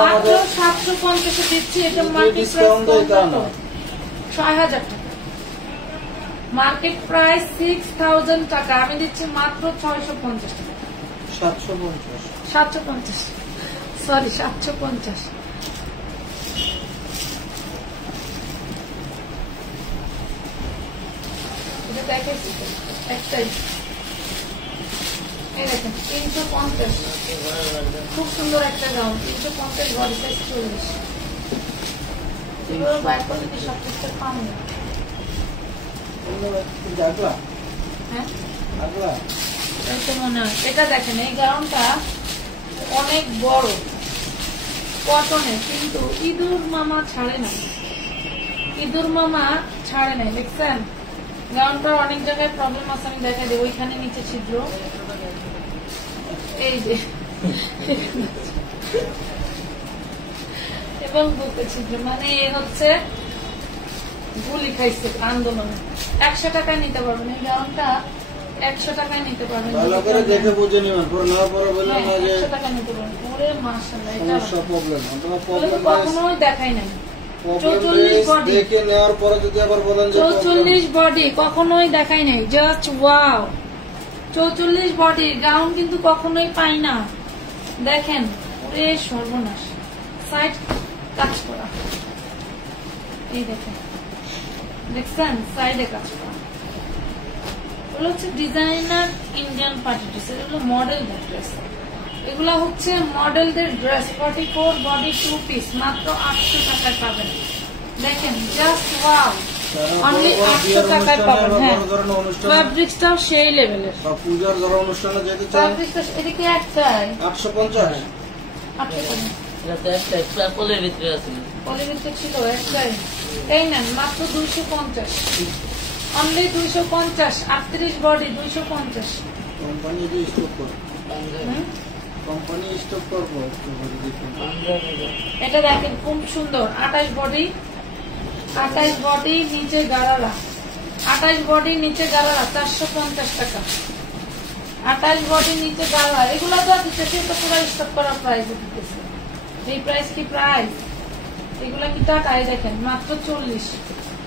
মাত্র 750 দিচ্ছি। এটা মার্কেট প্রাইস 6000 টাকা, মার্কেট প্রাইস 6000 টাকা। আমি দিচ্ছি মাত্র 650 টাকা। 750, সরি 750। এটা দেখাইছি একটাই। এই দেখেন 350, খুব সুন্দর একটা গাউন। 350, body size 40। এগুলো বাইর করলে কি সব কিছু পান না? হ্যাঁ এটা মনে হয়। এটা দেখেন এই গাউনটা অনেক বড়, কটনের, কিন্তু ইঁদুর মামা ছাড়ে নাই, ইঁদুর মামা ছাড়ে নাই। দেখছেন গাউনটা অনেক জায়গায় প্রবলেম আছে, আমি দেখাই দেবো। ওইখানে নিচে ছিদ্র, এই যে, এবং বুকে ছিদ্র, মানে এ হচ্ছে গুলি খাইছে আন্দোলনে। 100 টাকায় নিতে পারবেন এই গাউনটা, 100 টাকায় নিতে পারবেন। 100 টাকা নিতে পারবেন। ওরে মাশাআল্লাহ, এটা কখনোই দেখাই নাই। 44 বডি, 44 বডি কখনোই দেখাই নাই। জাস্ট ওয়াও, 44 বডি গাউন কিন্তু কখনোই পাই না। দেখেন ওরে সর্বনাশ, সাইড কাজ করা। এই দেখেন, দেখছেন সাইডে কাজ করা। এগুলো হচ্ছে ডিজাইনার ইন্ডিয়ান পার্টি ড্রেস, এগুলো মডেলদের ড্রেস। এগুলো হচ্ছে মডেলদের ড্রেস। 44 বডি 2 পিস, মাত্র 800 টাকায় পাবেন। দেখেন জাস্ট ওয়াও, অনলি 800 টাকায় পাবেন। হ্যাঁ, ফ্যাব্রিক্সটাও সেই লেভেলের। পূজার যারা অনুষ্ঠানে যেতে চায়, ফ্যাব্রিক্সটা এদিকে একটাই 850। 800 এটা তো একটা এক্সট্রা পলের ভিতরে আছে, পলের ভিতরে ছিল একটাই। এই নেন মাত্র 250, অনলি 250। 38 বডি 250। কোম্পানি স্টক করে, কোম্পানি স্টক করবো। এটা দেখেন খুব সুন্দর। 28 বডি, 28 বডি নিচে গাড়ারা, 28 বডি নিচে গাড়ারা 450 টাকা। 28 বডি নিচে গাড়ারা, এগুলো যা দিতেছে তো পুরো স্টক করা প্রাইস দিতেছে। এই প্রাইস কি প্রাইস? এগুলা কি টাকায়? দেখেন মাত্র 40।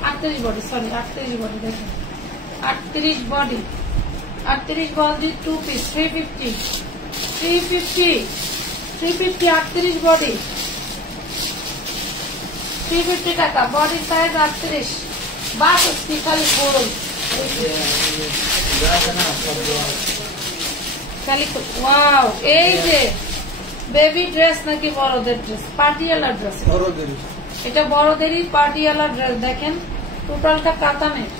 38 বডি, সরি 38 বডি। দেখেন 38 বডি, 38 বডি 2 পিস 350, 350, 350। 38 বডি 350 টাকা। Body size 38। বাস কি খালি বড় খালি। ওয়াও, এই যে বেবি ড্রেস নাকি বড়দের ড্রেস? পার্টিয়ালা ড্রেস, এটা বড়দেরই পার্টিয়ালা ড্রেস। দেখেন টোটালটা কাতানের,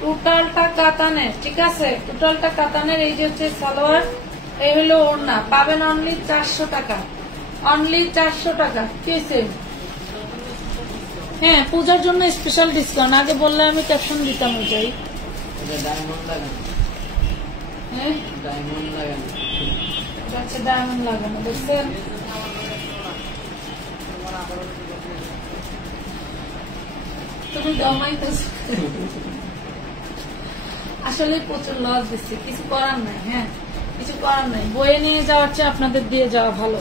টোটালটা কাতানের, ঠিক আছে? টোটালটা কাতানের। এই যে হচ্ছে সালোয়ার, এই হলো ওড়না। পাবেন অনলি 400 টাকা, অনলি 400 টাকা। কি হয়েছে? হ্যাঁ, পূজার জন্য স্পেশাল ডিসকাউন্ট। আগে বললে আমি ক্যাপশন দিতাম ওইটাই। ডায়মন্ড লাগানো, হ্যাঁ ডায়মন্ড লাগানো, আচ্ছা ডায়মন্ড লাগানো। দেখছেন তুমি জমাইতেছ। আসলে প্রচুর লস দিচ্ছে, কিছু করার নাই। হ্যাঁ, কিছু করার নাই, বয়ে নিয়ে যাওয়ার চেয়ে আপনাদের দিয়ে যাওয়া ভালো।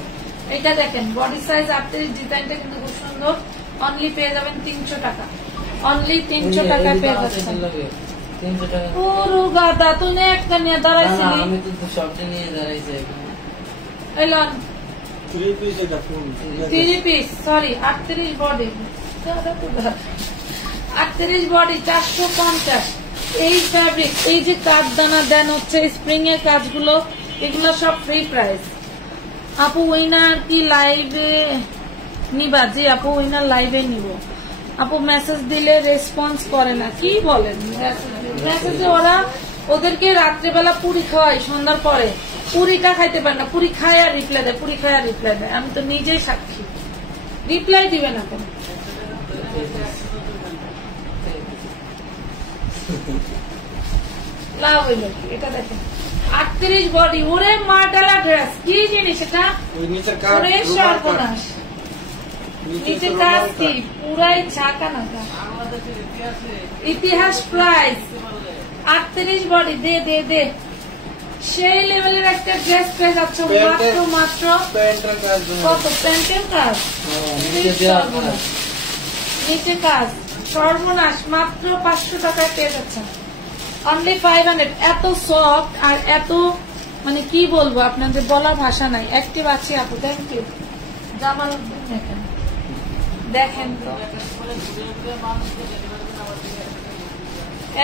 এটা দেখেন বডি সাইজ 38, ডিজাইনটা কিন্তু খুব সুন্দর। অনলি পেয়ে যাবেন 300 টাকা, অনলি 300 টাকা পেয়ে যাচ্ছেন। 300 টাকা পুরো গাদা তুমি একটা নিয়ে দাঁড়াইছিলি, আমি তো সবটা নিয়ে দাঁড়াইছি এখানে। এলন 3 পিস এটা ফুল 3 পিস, সরি 38 বডি, 38 বডি 450। এই ফ্যাব্রিক, এই যে কাঠদানা দেন হচ্ছে স্প্রিং এর কাজগুলো, এগুলো সব ফ্রি প্রাইস। আপু উইনার কি লাইভে নিবা? জি আপু উইনার লাইভে নিব। আপু মেসেজ দিলে রেসপন্স করে না, কি বলেন? মেসেজে ওরা ওদেরকে রাত্রেবেলা পুরি খাওয়াই, সন্ধ্যার পরে পুরিটা খাইতে পারে না, পুরি খায় আর রিপ্লাই দেয়, পুরি খায় আর রিপ্লাই দেয়। আমি তো নিজেই সাক্ষী, রিপ্লাই দিবে না কেন? লাভ হইল কি? এটা দেখেন 38 বডি, ওরে মাটালা ড্রেস, কি জিনিস এটা? ওই নিচের কাজ ওরে সর্বনাশ, নিচে কাজ কি পুরাই ছাকা নাকা। ইতিহাস প্রাইস 38 বডি, দে দে দে, সেই লেভেলের একটা ড্রেস পেয়ে যাচ্ছে মাত্র প্যান্টের কাজ কত? প্যান্টের কাজ, সর্বনাশ, নিচে কাজ, সর্বনাশ, মাত্র 500 টাকায় পেয়ে যাচ্ছেন, অনলি 500। এত সফট আর এত মানে কি বলবো আপনাদের, বলার ভাষা নাই। অ্যাক্টিভ আছি আপু, থ্যাংক ইউ। জামাল দেখেন, দেখেন তো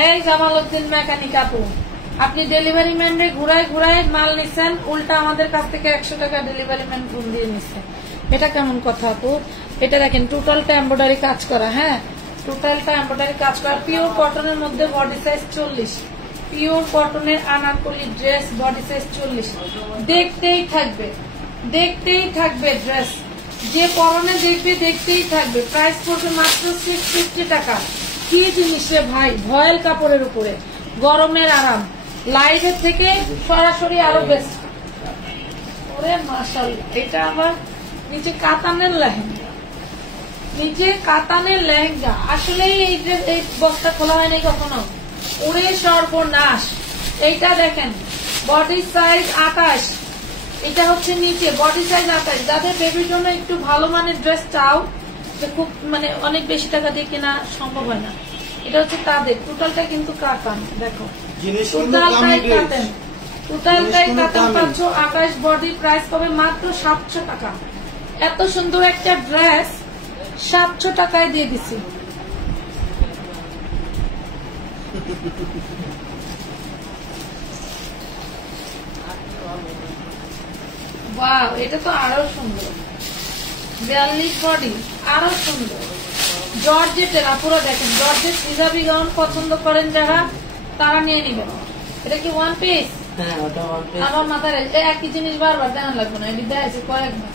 এই জামাল উদ্দিন মেকানিক আপু, আপনি ডেলিভারি ম্যানরে ঘুরায় ঘুরায় মাল নিচ্ছেন, উল্টা আমাদের কাছ থেকে 100 টাকা ডেলিভারি ম্যান ফোন দিয়ে নিচ্ছেন, এটা কেমন কথা আপু? এটা দেখেন টোটালটা এমব্রয়ডারি কাজ করা, হ্যাঁ টোটালটা এমব্রয়ডারি কাজ করা, পিওর কটনের মধ্যে, বডি সাইজ 40, পিওর কটনের আনারকলি ড্রেস, বডি সাইজ 40। দেখতেই থাকবে, দেখতেই থাকবে ড্রেস, যে পরনে দেখবে দেখতেই থাকবে। প্রাইস পড়বে মাত্র 650 টাকা। কি জিনিস রে ভাই, ভয়েল কাপড়ের উপরে, গরমের আরাম, লাইভের থেকে সরাসরি আরো বেস্ট। ওরে মাশাআল্লাহ, এটা আবার নিচে কাতানের লেহেঙ্গা, নিচে কাতানের লেহেঙ্গা। আসলেই এই বক্সটা খোলা হয়নি কখনো, ওরে সর্বনাশ। এইটা দেখেন বডি সাইজ 28, এটা হচ্ছে নিচে বডি সাইজ 28। যাদের বেবির জন্য একটু ভালো মানের ড্রেস চাও, যে খুব মানে অনেক বেশি টাকা দিয়ে কেনা সম্ভব হয় না, এটা হচ্ছে তাদের। টোটালটা কিন্তু কাতান, দেখো টোটালটাই কাতান, টোটালটাই কাতান পাচ্ছ 28 বডি। প্রাইস পাবে মাত্র 700 টাকা। এত সুন্দর একটা ড্রেস 700 টাকায় দিয়ে দিছি। ওয়াও, এটা তো আরো সুন্দর, 42 বডি, আরো সুন্দর। জর্জেটের আপুরা দেখেন, জর্জেট হিজাবি গাউন পছন্দ করেন যারা, তারা নিয়ে নিবেন। এটা কি ওয়ান পিস? হ্যাঁ ওটা ওয়ান পিস। আমার মাথায় একই জিনিস বারবার দেখান লাগবে না, এটি দেখাইছে কয়েকবার।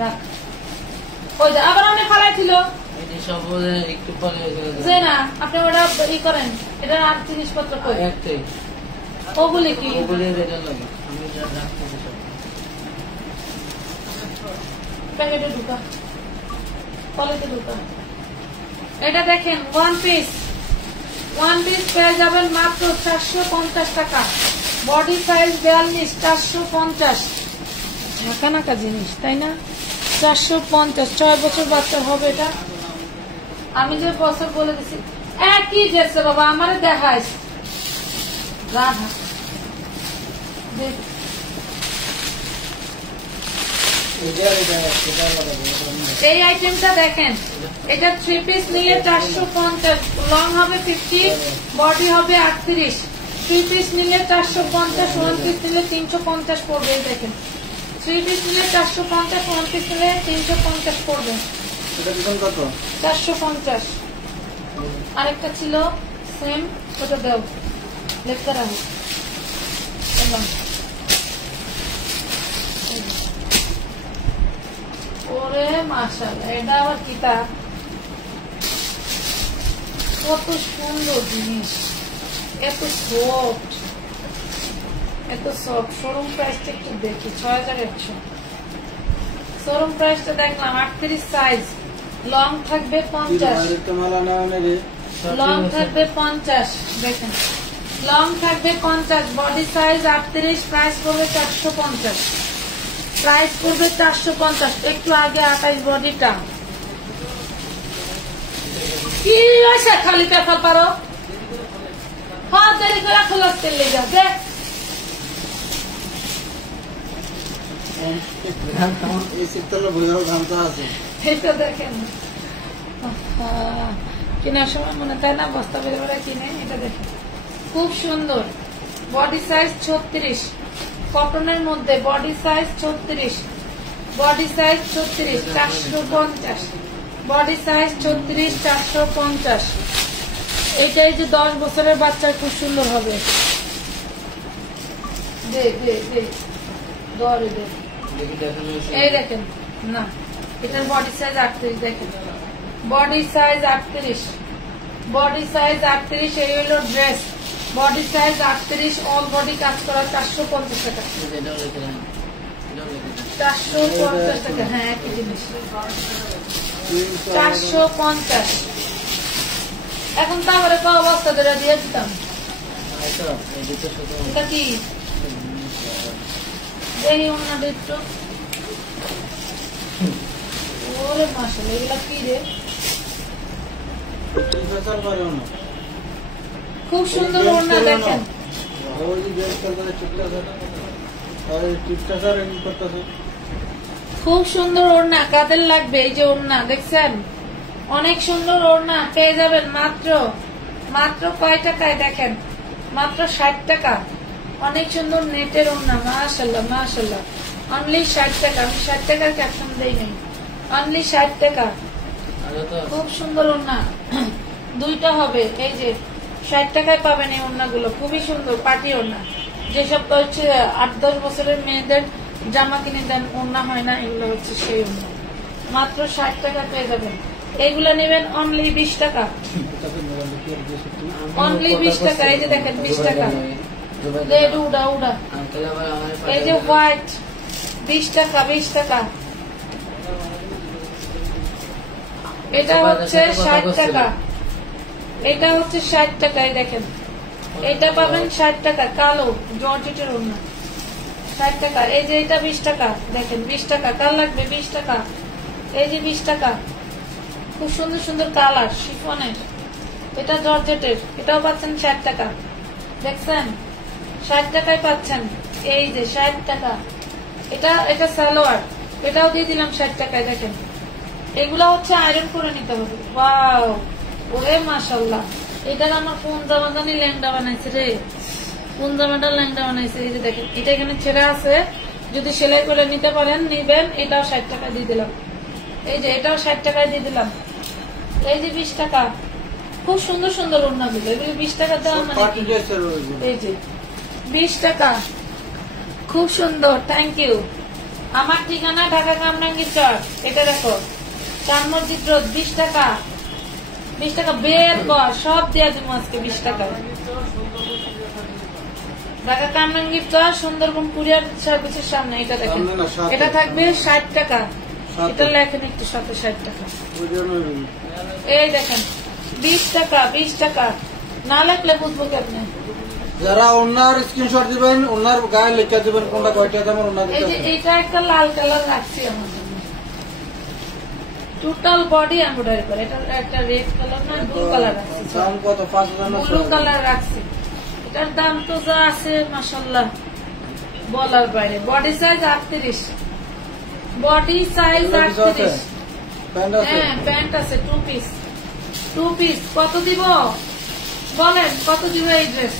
রাখ, ওই যে আবার আপনি ফালাই ছিল এটি সব একটু পরে যে না, আপনি ওটা ই করেন, এটা আর জিনিসপত্র কই একটাই, ওগুলি কি ওগুলি যেটা লাগে আমি যা রাখতেছি সব প্যাকেটে ঢুকা, পলিতে ঢুকা। এটা দেখেন ওয়ান পিস, ওয়ান পিস পেয়ে যাবেন মাত্র 450 টাকা। Body size 42, 450। ঢাকা নাকা জিনিস তাই না? 450, 6 বছর বাচ্চা হবে এটা। আমি যে বছর বলে দিছি একই ড্রেস বাবা, আমারে দেখাইস রাধা। এই আইটেমটা দেখেন, এটা 3 পিস নিলে 450, লং হবে 50, বডি হবে 38। 3 পিস নিলে 450, 1 পিস নিলে 350 পড়বে। এই দেখেন 3 পিস নিলে 450, 1 পিস নিলে 350 পড়বে। 450। আরেকটা ছিল সেম, ওটা দাও, লেখতে রাখো। ওরে মাশাআল্লাহ, এটা আবার কিতা, কত সুন্দর জিনিস, এত সফট, এত সফট। শোরুম প্রাইসটা একটু দেখি, 6100। শোরুম প্রাইসটা দেখলাম 38 সাইজ, লং থাকবে 50, লং থাকবে 50। দেখেন লং থাকবে 50, বডি সাইজ 38, প্রাইস পড়বে 450, প্রাইস পড়বে 450। একটু আগে 28 বডিটা কি আছে, খালি পেপার পারো হাত দেরি করে খোলাস তেলে যা দেখ। এই শীতকালে বোঝারও ঘামটা আছে। এটা দেখেন কেনার সময় মনে তাই না, বস্তা বেড়ে বেড়ে কিনে। এটা দেখেন খুব সুন্দর, বডি সাইজ 36, কটনের মধ্যে body size 36, body size 36, 450, body size 36, 450। এইটাই যে 10 বছরের বাচ্চা খুব সুন্দর হবে। দে দে দে দরে দে। এই দেখেন না, এটার বডি সাইজ 38, দেখেন বডি সাইজ 38, বডি সাইজ 38। এই হলো dress, body size 38, all body কাজ করা, 450 টাকা, 450 টাকা। হ্যাঁ একই জিনিস 450। এখন তারপরে কত বস্তা ধরে দিয়ে দিতাম। এটা কি দেখি ওনাদের একটু, ওরে মাশাআল্লাহ, এগুলা কি রে, খুব সুন্দর ওড়না দেখেন। খুব সুন্দর ওড়না, কাদের লাগবে এই যে ওড়না দেখছেন, অনেক সুন্দর ওড়না পেয়ে যাবেন মাত্র মাত্র কয় টাকায় দেখেন, মাত্র 60 টাকা। অনেক সুন্দর নেটের ওড়না, মাশাআল্লাহ মাশাআল্লাহ, অনলি 60 টাকা। আমি 60 টাকার ক্যাপশন দেই নাই, অনলি 60 টাকা। খুব সুন্দর ওড়না, দুইটা হবে। এই যে 60 টাকায় পাবেন এই ওড়নাগুলো, খুবই সুন্দর পার্টি ওড়না। যেসব হচ্ছে 8-10 বছরের মেয়েদের জামা কিনে দেন, ওড়না হয় না, এগুলো হচ্ছে সেই ওড়না। মাত্র 60 টাকা পেয়ে যাবেন। এইগুলো নেবেন অনলি 20 টাকা, অনলি 20 টাকা। এই যে দেখেন 20 টাকা। উড়া উড়া, এই যে হোয়াইট 20 টাকা, 20 টাকা। এটা হচ্ছে 60 টাকা, এটা হচ্ছে 60 টাকা। এই দেখেন এটা পাবেন 60 টাকা, কালো জর্জেটের ওড়না 60 টাকা। এই যে এটা 20 টাকা, দেখেন 20 টাকা। কার লাগবে 20 টাকা, এই যে 20 টাকা। খুব সুন্দর সুন্দর কালার শিফনের, এটা জর্জেটের, এটাও পাচ্ছেন 60 টাকা। দেখছেন 60 টাকায় পাচ্ছেন, এই যে 60 টাকা। এটা সালোয়ার, এটাও দিয়ে দিলাম 60 টাকায়। দেখেন এগুলা হচ্ছে আয়রন করে নিতে হবে। ওয়াও, ওরে মাশাআল্লাহ, এটার আমার কোন জামা জানি ল্যাংডা বানাইছে রে, কোন জামাটা ল্যাংডা বানাইছে। এই যে দেখেন এটা এখানে ছেড়া আছে, যদি সেলাই করে নিতে পারেন নিবেন। এটাও 60 টাকা দিয়ে দিলাম, এই যে এটাও 60 টাকায় দিয়ে দিলাম। এই যে 20 টাকা। খুব সুন্দর সুন্দর ওড়নাগুলো, এগুলো 20 টাকা দেওয়া মানে এই যে 20 টাকা, খুব সুন্দর। Thank you. আমার ঠিকানা ঢাকা কামরাঙ্গীর চর। এটা দেখো চার মসজিদ রোড, 20 টাকা, 20 টাকা। বের কর, সব দেওয়া দিব আজকে 20 টাকা। ঢাকা কামরাঙ্গীর চর, সুন্দরবন কুরিয়ার সার্ভিসের সামনে। এটা দেখেন এটা থাকবে 60 টাকা, এটা লেখেন একটু সাথে 60 টাকা। এই দেখেন 20 টাকা, 20 টাকা। না লেখলে বুঝবো কি আপনি? যারা ওনার স্ক্রিনশট দিবেন, ওনার গায়ে লেখা দিবেন কোনটা কয়টা দাম। এই যে এটা একটা লাল কালার রাখছি আমার জন্য, টোটাল বডি এমব্রয়ডারি করে। এটা একটা রেড কালার না ব্লু কালার রাখছি, দাম কত? 5000। ব্লু কালার রাখছি। এটার দাম তো যা আছে মাশাআল্লাহ বলার বাইরে। Body size 38, body size 38। হ্যাঁ প্যান্ট আছে, 2 পিস, 2 পিস। কত দিব বলেন, কত দিব এই ড্রেস?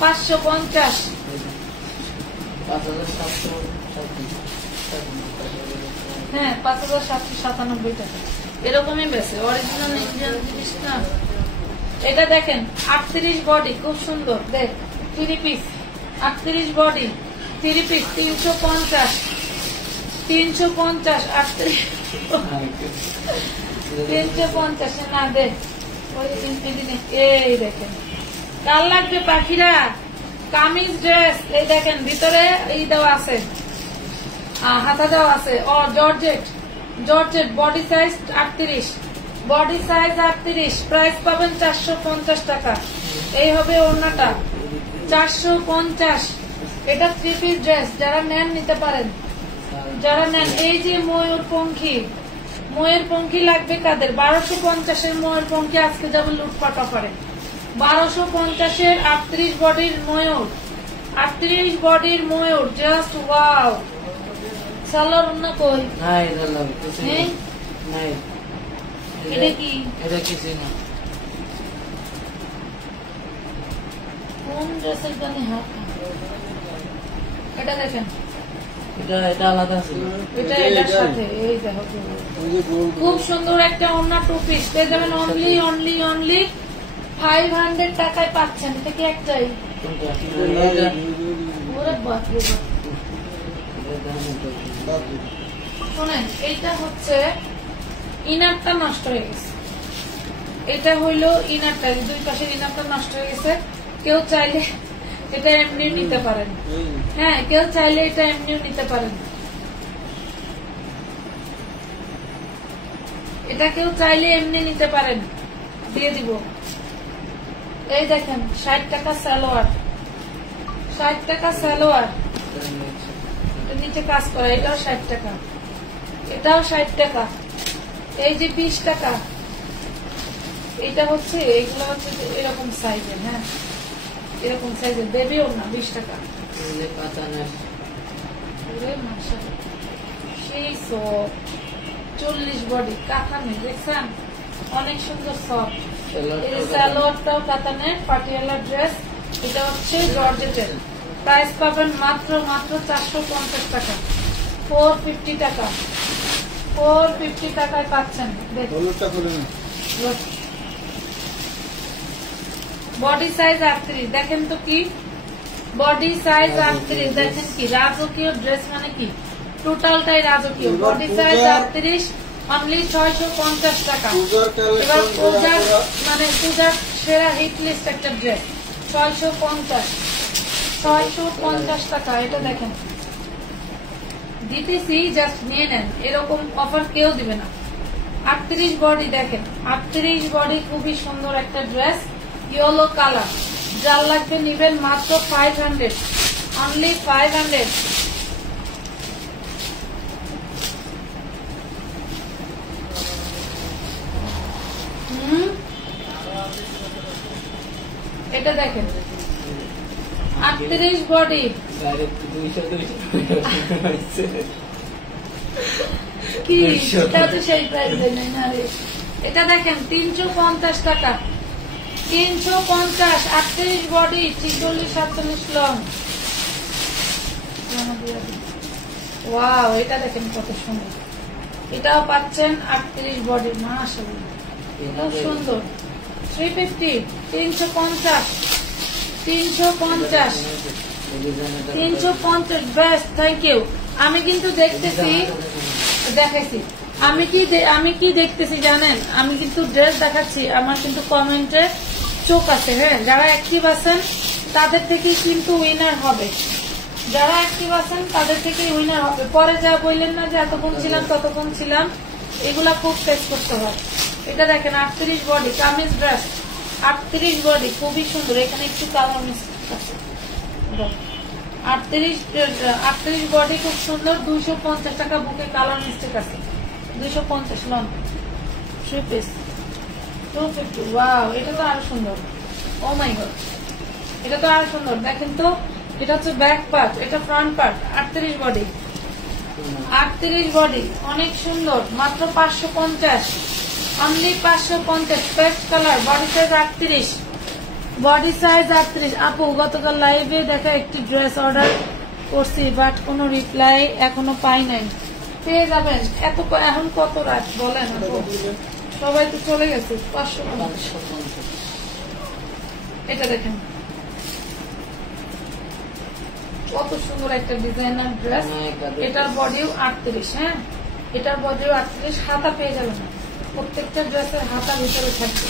550। হ্যাঁ 5797 টাকা, এরকমই বেশি। অরিজিনাল ইন্ডিয়ান জিনিস না। এটা দেখেন 38 বডি, খুব সুন্দর। দেখ 3 পিস, 38 বডি 3 পিস, 350, 350, 350 না। দেখ এই দেখেন কার লাগবে পাখিরা, কামিজ ড্রেস। এই দেখেন ভিতরে এই দেওয়া আছে, হাতা দেওয়া আছে। Georgette, georgette body size 38, body size 38, price পাবেন 450 টাকা। এই হবে ওড়নাটা 450। এটা 3 পিস ড্রেস, যারা নেন নিতে পারেন, যারা নেন। এই যে ময়ূরপঙ্খী, ময়ূরপঙ্খী লাগবে কাদের? 1250-এর ময়ূরপঙ্খী আজকে যাবে লুটপাট অফারে। 1250-এর 38 বডির ময়ূর, 38 বডির ময়ূর, জাস্ট ওয়াও। সালোয়ার ওড়না কই? নাই দাদা কিছু নেই? নাই। এটা কি? এটা কিছু না। কোন ড্রেসের গানে হাত? এটা দেখেন, এটা আলাদা ছিল। এটা এটার সাথে এই দেখো খুব সুন্দর একটা ওড়না 2 পিস পেয়ে যাবেন অনলি 500 টাকায় পাচ্ছেন। এটা কি একটাই? ওরে বাপ রে বাপ। শোনেন, এইটা হচ্ছে ইনারটা নষ্ট হয়ে গেছে, এটা হইলো ইনারটা, দুই পাশের ইনারটা নষ্ট হয়ে গেছে। কেউ চাইলে এটা এমনি নিতে পারেন, হ্যাঁ কেউ চাইলে এটা এমনিও নিতে পারেন। এটা কেউ চাইলে এমনি নিতে পারেন, দিয়ে দিব। এই দেখেন 60 টাকা সালোয়ার, 60 টাকা সালোয়ার, নিচে কাজ করা, এটাও 60 টাকা, এটাও 60 টাকা। এই যে 20 টাকা, এটা হচ্ছে, এগুলো হচ্ছে এরকম সাইজের, হ্যাঁ এরকম সাইজের, দেবেও না 20 টাকা। সেই সব 40 বডি কাতানের, দেখছেন অনেক সুন্দর সব। এই সালোয়ারটাও কাতানের, পাটিয়ালা ড্রেস। এটা হচ্ছে জর্জেটের, প্রাইস পাবেন মাত্র 450 টাকা, 450 টাকা, 450 টাকায় পাচ্ছেন। বডি সাইজ 38, দেখেন তো কি বডি সাইজ 38, দেখেন কি রাজকীয় ড্রেস, মানে কি টোটালটাই রাজকীয়। বডি সাইজ 38, অনলি 650 টাকা। এবার পূজার, মানে পূজার সেরা হিট লিস্ট একটা ড্রেস, 650 টাকা। এটা দেখেন দিতেছি, জাস্ট নিয়ে নেন, এরকম অফার কেউ দিবে না। 38 বডি, দেখেন 38 বডি, খুবই সুন্দর একটা ড্রেস, ইয়েলো কালার। যার লাগবে নিবেন মাত্র 500, অনলি 500। এটা দেখেন 38 বডি, কি এটা তো সেই প্রাইস নেই না রে। এটা দেখেন 350 টাকা, 350, 38 বডি, 46-47 লং। ওয়াও, এটা দেখেন কত সুন্দর, এটাও পাচ্ছেন 38 বডি, মাশাআল্লাহ এটাও সুন্দর। 350, 350, 350, 350 বেস্ট। Thank you. আমি কিন্তু দেখতেছি, দেখাইছি, আমি কি দেখতেছি জানেন, আমি কিন্তু ড্রেস দেখাচ্ছি, আমার কিন্তু কমেন্টে চোখ আছে, হ্যাঁ যারা অ্যাক্টিভ আছেন তাদের থেকেই কিন্তু উইনার হবে, যারা অ্যাক্টিভ আছেন তাদের থেকেই উইনার হবে। পরে যা বললেন না যে এতক্ষণ ছিলাম ততক্ষণ ছিলাম, এগুলা খুব ফেস করতে হয়। এটা দেখেন 38 বডি, কামিজ ড্রেস, 38 বডি, খুবই সুন্দর। এখানে একটু কালার মিস্টেক আছে, 38 বডি খুব সুন্দর। 250 টাকা বুকে, কালার মিস্টেক আছে, 250 লং, 3 পিস, 250। ওয়াও, এটা তো আরো সুন্দর, ও মাই গড, এটা তো আরো সুন্দর। দেখেন তো, এটা হচ্ছে ব্যাক পার্ট, এটা ফ্রন্ট পার্ট। 38 বডি, 38 বডি, অনেক সুন্দর, মাত্র 550, only 550। Paste colour, body size 38, body size 38। আপু গতকাল লাইভে দেখা একটি ড্রেস অর্ডার করছি, বাট কোনো রিপ্লাই এখনো পাই নাই। পেয়ে যাবেন, এখন কত রাত বলেন আপু, সবাই তো চলে গেছে। 550। এটা দেখেন কত সুন্দর একটা ডিজাইনার ড্রেস, এটার বডিও 38, হ্যাঁ এটার বডিও 38। হাতা পেয়ে যাবেন, প্রত্যেকটা ড্রেসের হাতা ভিতরে থাকবে।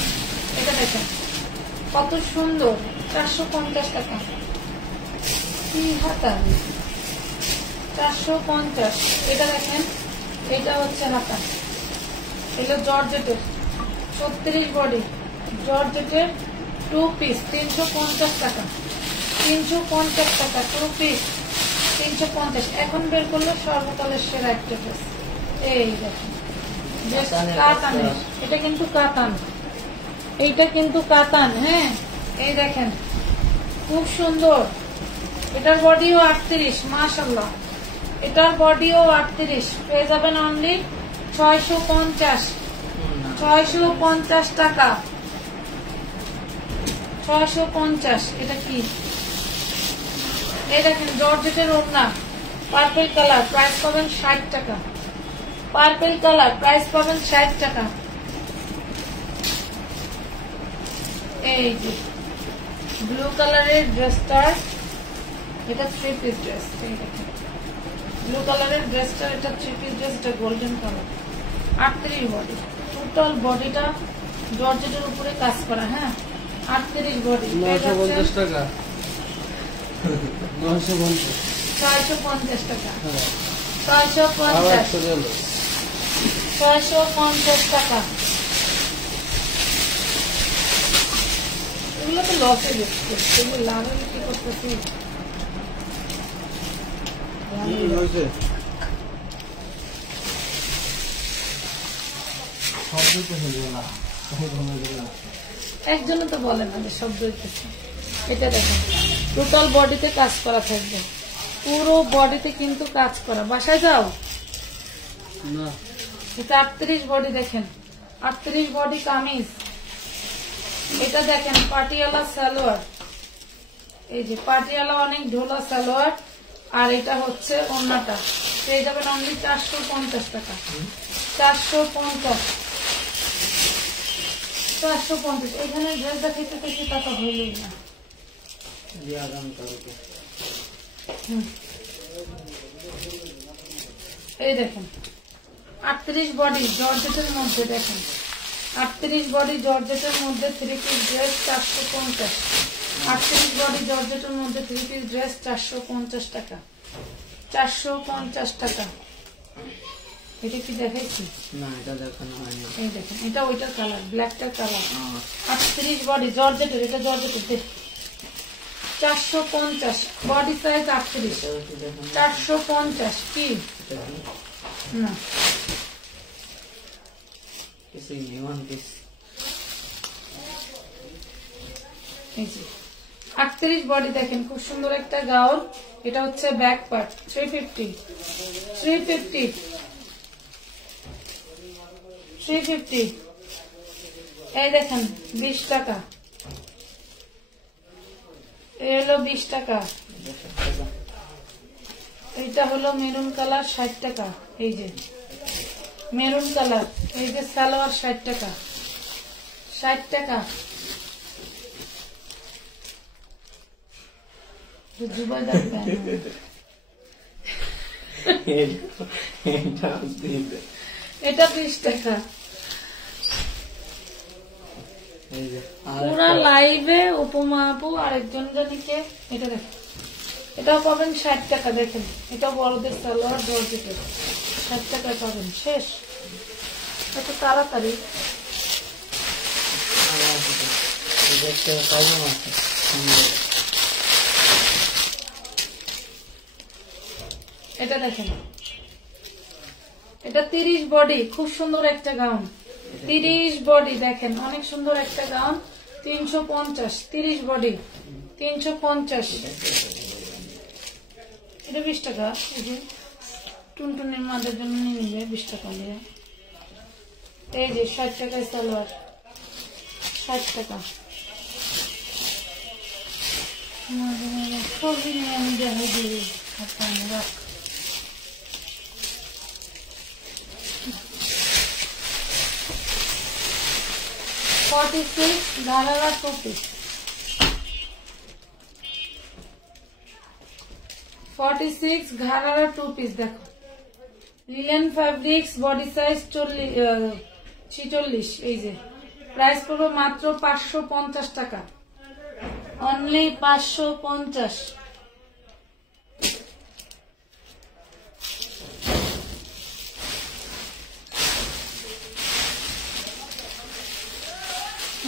এটা দেখেন কত সুন্দর, 450 টাকা। কি হাতা, 450। এটা দেখেন, এটা হচ্ছে হাতা, এটা জর্জেটের, 36 বডি জর্জেটের 2 পিস 350 টাকা, 350 টাকা 2 পিস 350। এখন বের করলে সর্বকালের সেরা একটা ড্রেস। এই দেখেন কাতানের, এটা কিন্তু কাতান, এইটা কিন্তু কাতান। হ্যাঁ এই দেখেন খুব সুন্দর। এটার বডিও 38, মাশাআল্লাহ। এটার বডিও 38, পেয়ে যাবেন অনলি 650, 650 টাকা, 650। এটা কি? এই দেখেন জর্জেটের ওড়না, পার্পল কালার, প্রাইস পাবেন 60 টাকা। পার্পল কালার, প্রাইস পাবেন 60 টাকা। এই যে ব্লু কালারের ড্রেসটা, এটা 3 পিস ড্রেস। ব্লু কালারের ড্রেসটা, এটা 3 পিস ড্রেস, এটা গোল্ডেন কালার। 38 বডি, টোটাল বডিটা জর্জেটের উপরে কাজ করা। হ্যাঁ 38 বডি, 950 টাকা, 950, 650 টাকা, হ্যাঁ 650, 650 টাকা। এগুলো তো লসে দিচ্ছে, এগুলো লাভে বিক্রি করতেছি। হয়েছে শব্দ তো হলো না, একজনে তো বলে না যে শব্দ হইতেছে। এটা দেখেন টোটাল বডিতে কাজ করা থাকবে, পুরো বডিতে কিন্তু কাজ করা। বাসায় যাও না। এটা 38 বডি, দেখেন 38 বডি কামিজ। এটা দেখেন পাটিয়ালা সালোয়ার, এই যে পাটিয়ালা অনেক ঢোলা সালোয়ার, আর এটা হচ্ছে ওড়নাটা। পেয়ে যাবেন অনলি 450 টাকা, 450, 450। এখানে ড্রেস দেখাইতে দেখি টাকা হইলই না। এই দেখেন 38 বডি জর্জেটের মধ্যে, দেখেন 38 বডি জর্জেটের মধ্যে 3 পিস ড্রেস 450, 38 বডি জর্জেটের মধ্যে 3 পিস ড্রেস 450 টাকা, 450 টাকা। এটা কি দেখাইছি? না এটা দেখানো হয়নি। এই দেখেন এটা ওইটার কালার, ব্ল্যাকটার কালার। 38 বডি জর্জেটের, এটা জর্জেটের দেখ 450, বডি সাইজ 38, 450। কি না কিছুই নেই, ওয়ান পিস। এই যে 38 বডি দেখেন খুব সুন্দর একটা গাউন। এটা হচ্ছে ব্যাক পার্ট, 350, 350, 350। এই দেখেন 20 টাকা, এই হলো 20 টাকা। এইটা হলো মেরুন কালার 60 টাকা, এই যে মেরুন কালার, এই যে সালোয়ার 60 টাকা, 60 টাকা। জুবাইদার এটা 20 টাকা। পুরা লাইভে উপমা আপু আরেকজন জানিকে এটা দেখেন, এটাও পাবেন 60 টাকা। দেখেন এটা বড়দের সালোয়ার জর্জেটের, 60 টাকায় পাবেন। শেষ এত তাড়াতাড়ি। এটা দেখেন এটা 30 বডি, খুব সুন্দর একটা গাউন। 30 বডি দেখেন অনেক সুন্দর একটা গাউন, 350, 30 বডি 350। এটা 20 টাকা। এই যে টুনটুনের মাদের জন্য নিয়ে নিবে 20 টাকা দিয়ে। এই যে 60 টাকায় সালোয়ার, 60 টাকা। সবজি নিয়ে আমি দেখাই দিই, রাখ। ঘাড়ারা 2 পিস, 46 ঘাড়ারা 2 পিস। দেখো লিলেন ফ্যাব্রিক্স, বডি সাইজ 46। এই যে প্রাইস পড়বে মাত্র 550 টাকা, অনলি 550।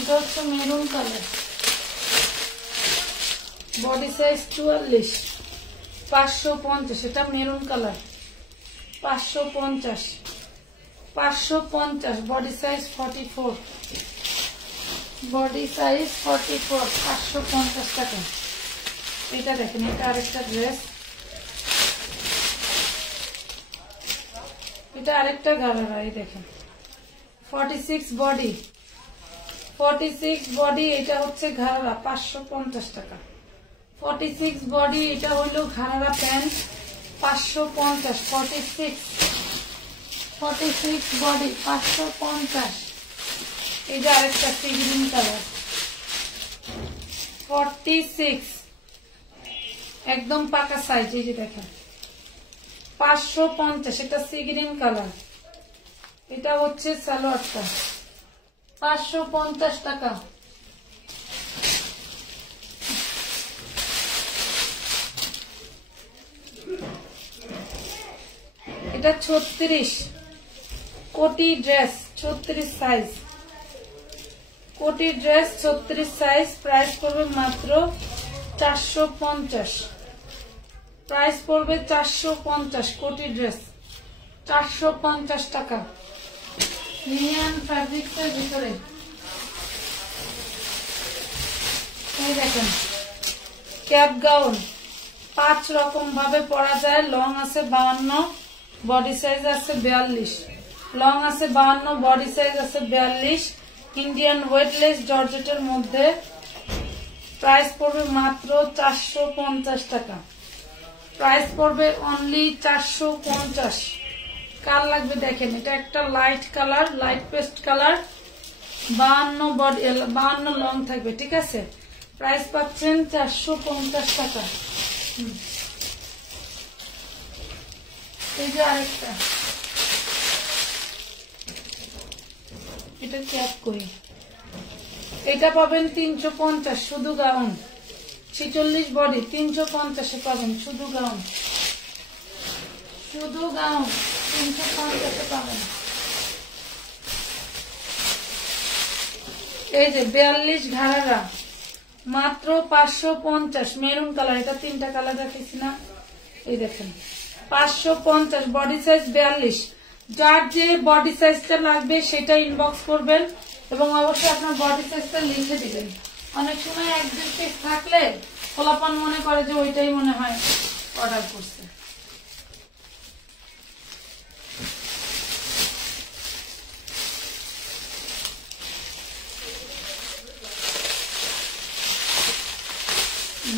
এটা হচ্ছে মেরুন কালার, বডি সাইজ 44, 550। এটা maroon colour, 550, 550। Body size 44, body size 44, 550 টাকা। এটা দেখেন, এটা আরেকটা ড্রেস, এটা আরেকটা গালারা। এই দেখেন 46 বডি, 46 বডি। এটা হচ্ছে ঘাড়া, 550 টাকা। 46 বডি, এটা হলো ঘাড়া প্যান্ট, 550। 46 বডি, 550। এই যে আরেকটা সি গ্রিন কালার, 46 একদম পাকা সাইজ। এই যে দেখেন 550। এটা সি গ্রিন কালার, এটা হচ্ছে সালোয়ারটা, 550 টাকা। এটা 36 কোটি ড্রেস, 36 সাইজ, কোটি ড্রেস 36 সাইজ। প্রাইস পড়বে মাত্র 450, প্রাইস পড়বে 450। কোটি ড্রেস 450 টাকা। লিনিয়ান ফ্যাব্রিক্সের ভিতরে এই দেখেন ক্যাপ গাউন, 5 রকম ভাবে পরা যায়। লং আছে 52, বডি সাইজ আছে 42। লং আছে 52, বডি সাইজ আছে 42। ইন্ডিয়ান ওয়েটলেস জর্জেটের মধ্যে। প্রাইস পড়বে মাত্র 450 টাকা। প্রাইস পড়বে অনলি 450। কার লাগবে দেখেন, এটা একটা light colour, light paste colour, 52 body, 52 long থাকবে, ঠিক আছে। প্রাইস পাচ্ছেন 450 টাকা। এই যে আরেকটা, এটা ক্যাপ করি, এটা পাবেন 350 শুধু গাউন। 46 বডি, 350-এ পাবেন শুধু গাউন, শুধু গাউন 350-এ পাবেন। এই যে 42 ঘাড়া, মাত্র 550। মেরুন কালার, এটা 3টা কালার রেখেছি না, এই দেখেন 550। Body size 42। যার যে বডি সাইজটা লাগবে সেটা ইনবক্স করবেন এবং অবশ্যই আপনার বডি সাইজটা লিখে দিবেন। অনেক সময় একদিন পিস থাকলে ফলাফল মনে করে যে ওইটাই মনে হয় অর্ডার করছে।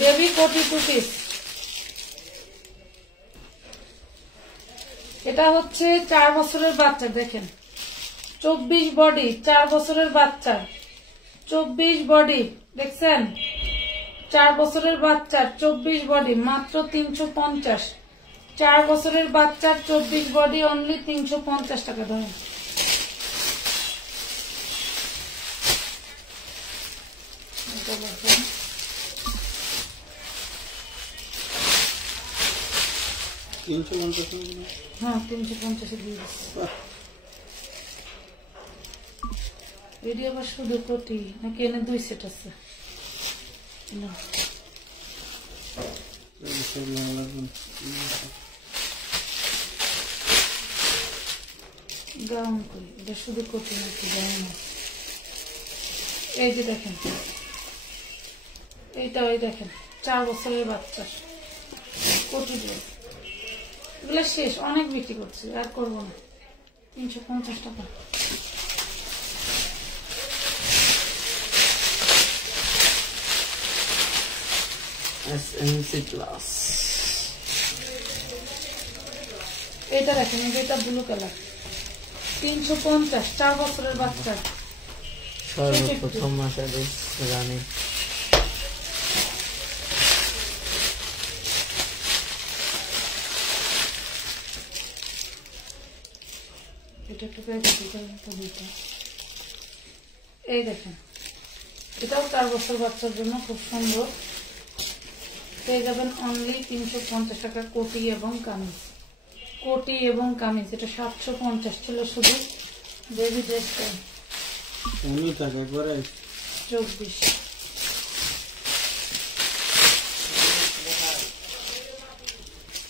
বেবি কোটি 2 পিস, এটা হচ্ছে 4 বছরের বাচ্চা। দেখেন 24 বডি, 4 বছরের বাচ্চা, 24 বডি দেখছেন, 4 বছরের বাচ্চার 24 বডি, মাত্র 350। 4 বছরের বাচ্চার 24 বডি, অনলি 350 টাকা ধরেন। হ্যাঁ 350 দিয়ে দিচ্ছি। এটি আবার শুধু কোটি নাকি এনে 2 সেট আছে? গাউন করি, এটা শুধু কোটি নাকি গাউন? এই যে দেখেন, এইটা ওই দেখেন 4 বছরের বাচ্চা কোটি ড্রেস। এগুলো শেষ, অনেক বিক্রি করছি, আর করবো না। 350 টাকা। SMC Plus, এটা দেখেন, এটা ব্লু কালার, 350। 4 বছরের বাচ্চা, সর্বপ্রথম মাসের রানী। এটা একটু এই দেখেন, এটাও 4 বছর বাচ্চার জন্য খুব সুন্দর। পেয়ে যাবেন অনলি 350 টাকা। কোটি এবং কামিজ, কোটি এবং কামিজ। এটা 750 ছিল শুধু বেবি ড্রেসটা। 24।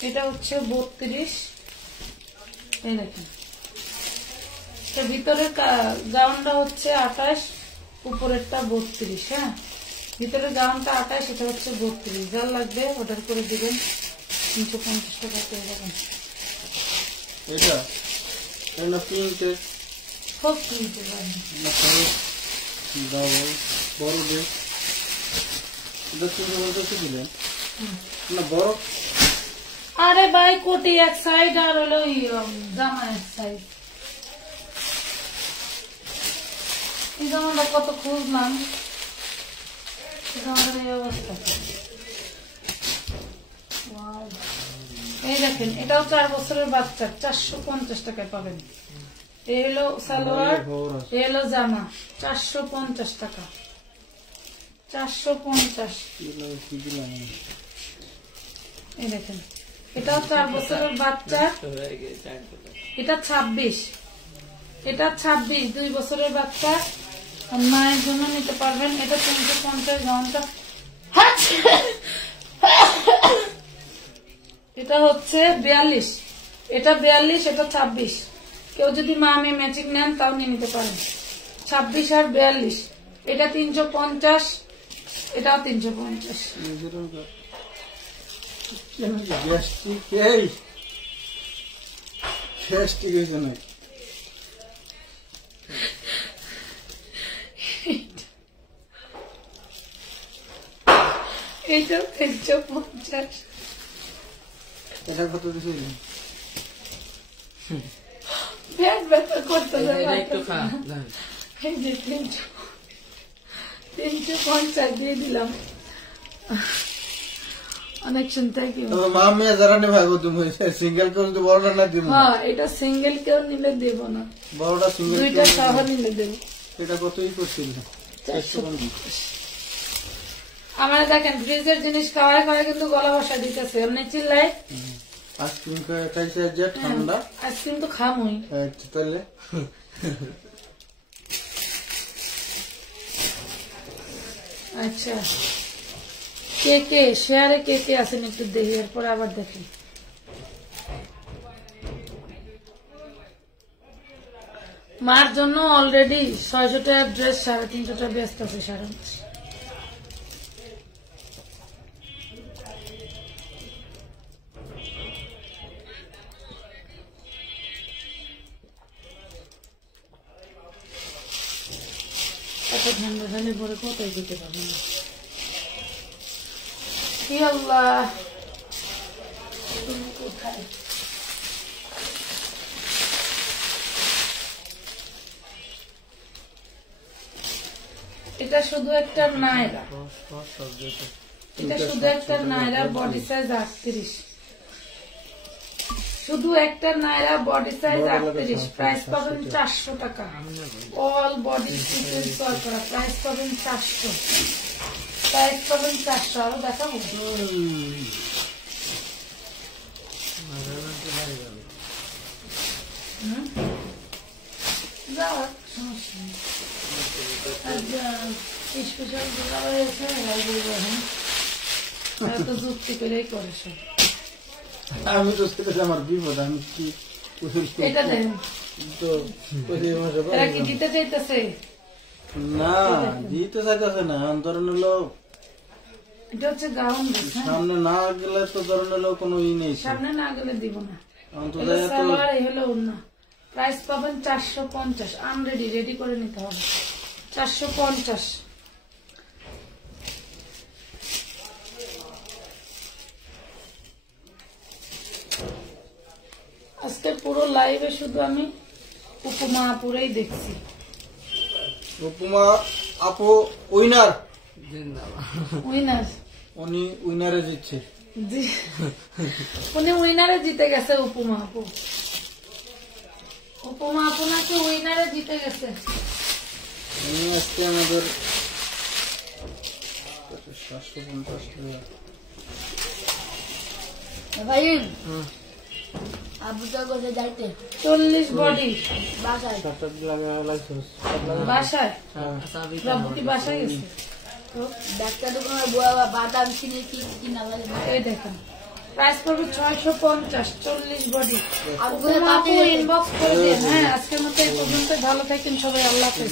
এটা হচ্ছে 32। এই দেখেন ভিতরের গাউনটা হচ্ছে 28, উপরেরটা 32। হ্যাঁ, ভিতরের গাউনটা 28, এটা হচ্ছে 32। যার লাগবে অর্ডার করে দিবেন, 350 টাকা পেয়ে যাবেন। এটা এটা প্রিন্টে সব কিনতে পারেন। বড় ড্রেস এটা 350 দিলেন না বড়। আরে ভাই কোটি এক সাইড আর হলো জামা এক সাইড। এই জামাটা কত খুঁজলাম, জামাটার এই অবস্থা। এই দেখেন এটাও 4 বছরের বাচ্চা, 450 টাকায় পাবেন। এই হলো সালোয়ার, এই হলো জামা, 450 টাকা। 450। এই দেখেন এটাও 4 বছরের বাচ্চা, এটা 26, এটা 26, 2 বছরের বাচ্চা। মায়ের জন্য নিতে পারবেন। এটা 350 গাউনটা। এটা হচ্ছে 42, এটা 42, এটা 26। কেউ যদি মা মেয়ে ম্যাচিং নেন তাও নিয়ে নিতে পারেন। 26 আর 42, এটা 350, এটাও 350। এটা 350। এটা কত দিছিল? পেট ব্যথা করতে একটু খা 350 দিয়ে দিলাম। অনেক চিন্তা কি মা মেয়ে যারা নেবে তুমি সিঙ্গেল কেউ যদি বড়টা না দিব। হ্যাঁ, এটা সিঙ্গেল কেউ নিলে দেব না, বড়টা সিঙ্গেল 2টা সহ নিলে দেব। এটা কতই করছিল? 450। আমার দেখেন ফ্রিজের জিনিস খাওয়ায় খাওয়ায় কিন্তু গলা বসা দিতেছে, এমনি চিল্লাই। আইসক্রিম খাইছে যে ঠান্ডা, আইসক্রিম তো খামই। তাহলে আচ্ছা, কে কে শেয়ারে কে কে আছেন একটু দেখি, এরপর আবার দেখি। মার জন্য অলরেডি 600 টাকার ড্রেস 350 টাকা ব্যস্ত আছে সারা মাস। এত ঠান্ডা ঠান্ডা পরে কোথায় যেতে পারবো না। কি আল্লাহ, তুমি কোথায়? এটা শুধু একটা নায়রা, এটা শুধু একটা নায়রা, বডি সাইজ 38, শুধু একটা নায়রা বডি সাইজ 38। প্রাইস পাবেন 400 টাকা। অল বডি সিকোয়েন্স করা, প্রাইস পাবেন 400, প্রাইস পাবেন 400। আরো দেখাবো? স্পেশাল হয়েছে এত যুক্তি করেই করে সব। আমি তো সেটা আমার বিপদ, আমি কি এটা দেখেন তো এরা কি দিতে চাইতেছে? না দিতে চাইতেছে না, ধরেন হলো এটা হচ্ছে গাউন, সামনে না গেলে তো ধরেন হলো কোনো ই নেই, সামনে না গেলে দিব না। সালোয়ার এই হলো ওড়না, প্রাইস পাবেন 450। আনরেডি, রেডি করে নিতে হবে। 450। আজকে পুরো লাইভে শুধু আমি উপমা আপুরেই দেখছি। উপমা আপু উইনার, উইনার, উনি উইনারে জিতছে। উনি উইনারে জিতে গেছে। উপমা আপু, উপমা আপু নাকি উইনারে জিতে গেছে। উনি আজকে আমাদের 750 টাকা। ভাই 40 বডি বাসায় বাসায় আচ্ছা আমি বাবু কি বাসায় গেছে এই দেখেন প্রাইস পড়বে 650 40 বডি ইনবক্স করে দেন। হ্যাঁ আজকের মতো এই পর্যন্ত, ভালো থাকেন সবাই, আল্লাহ হাফেজ।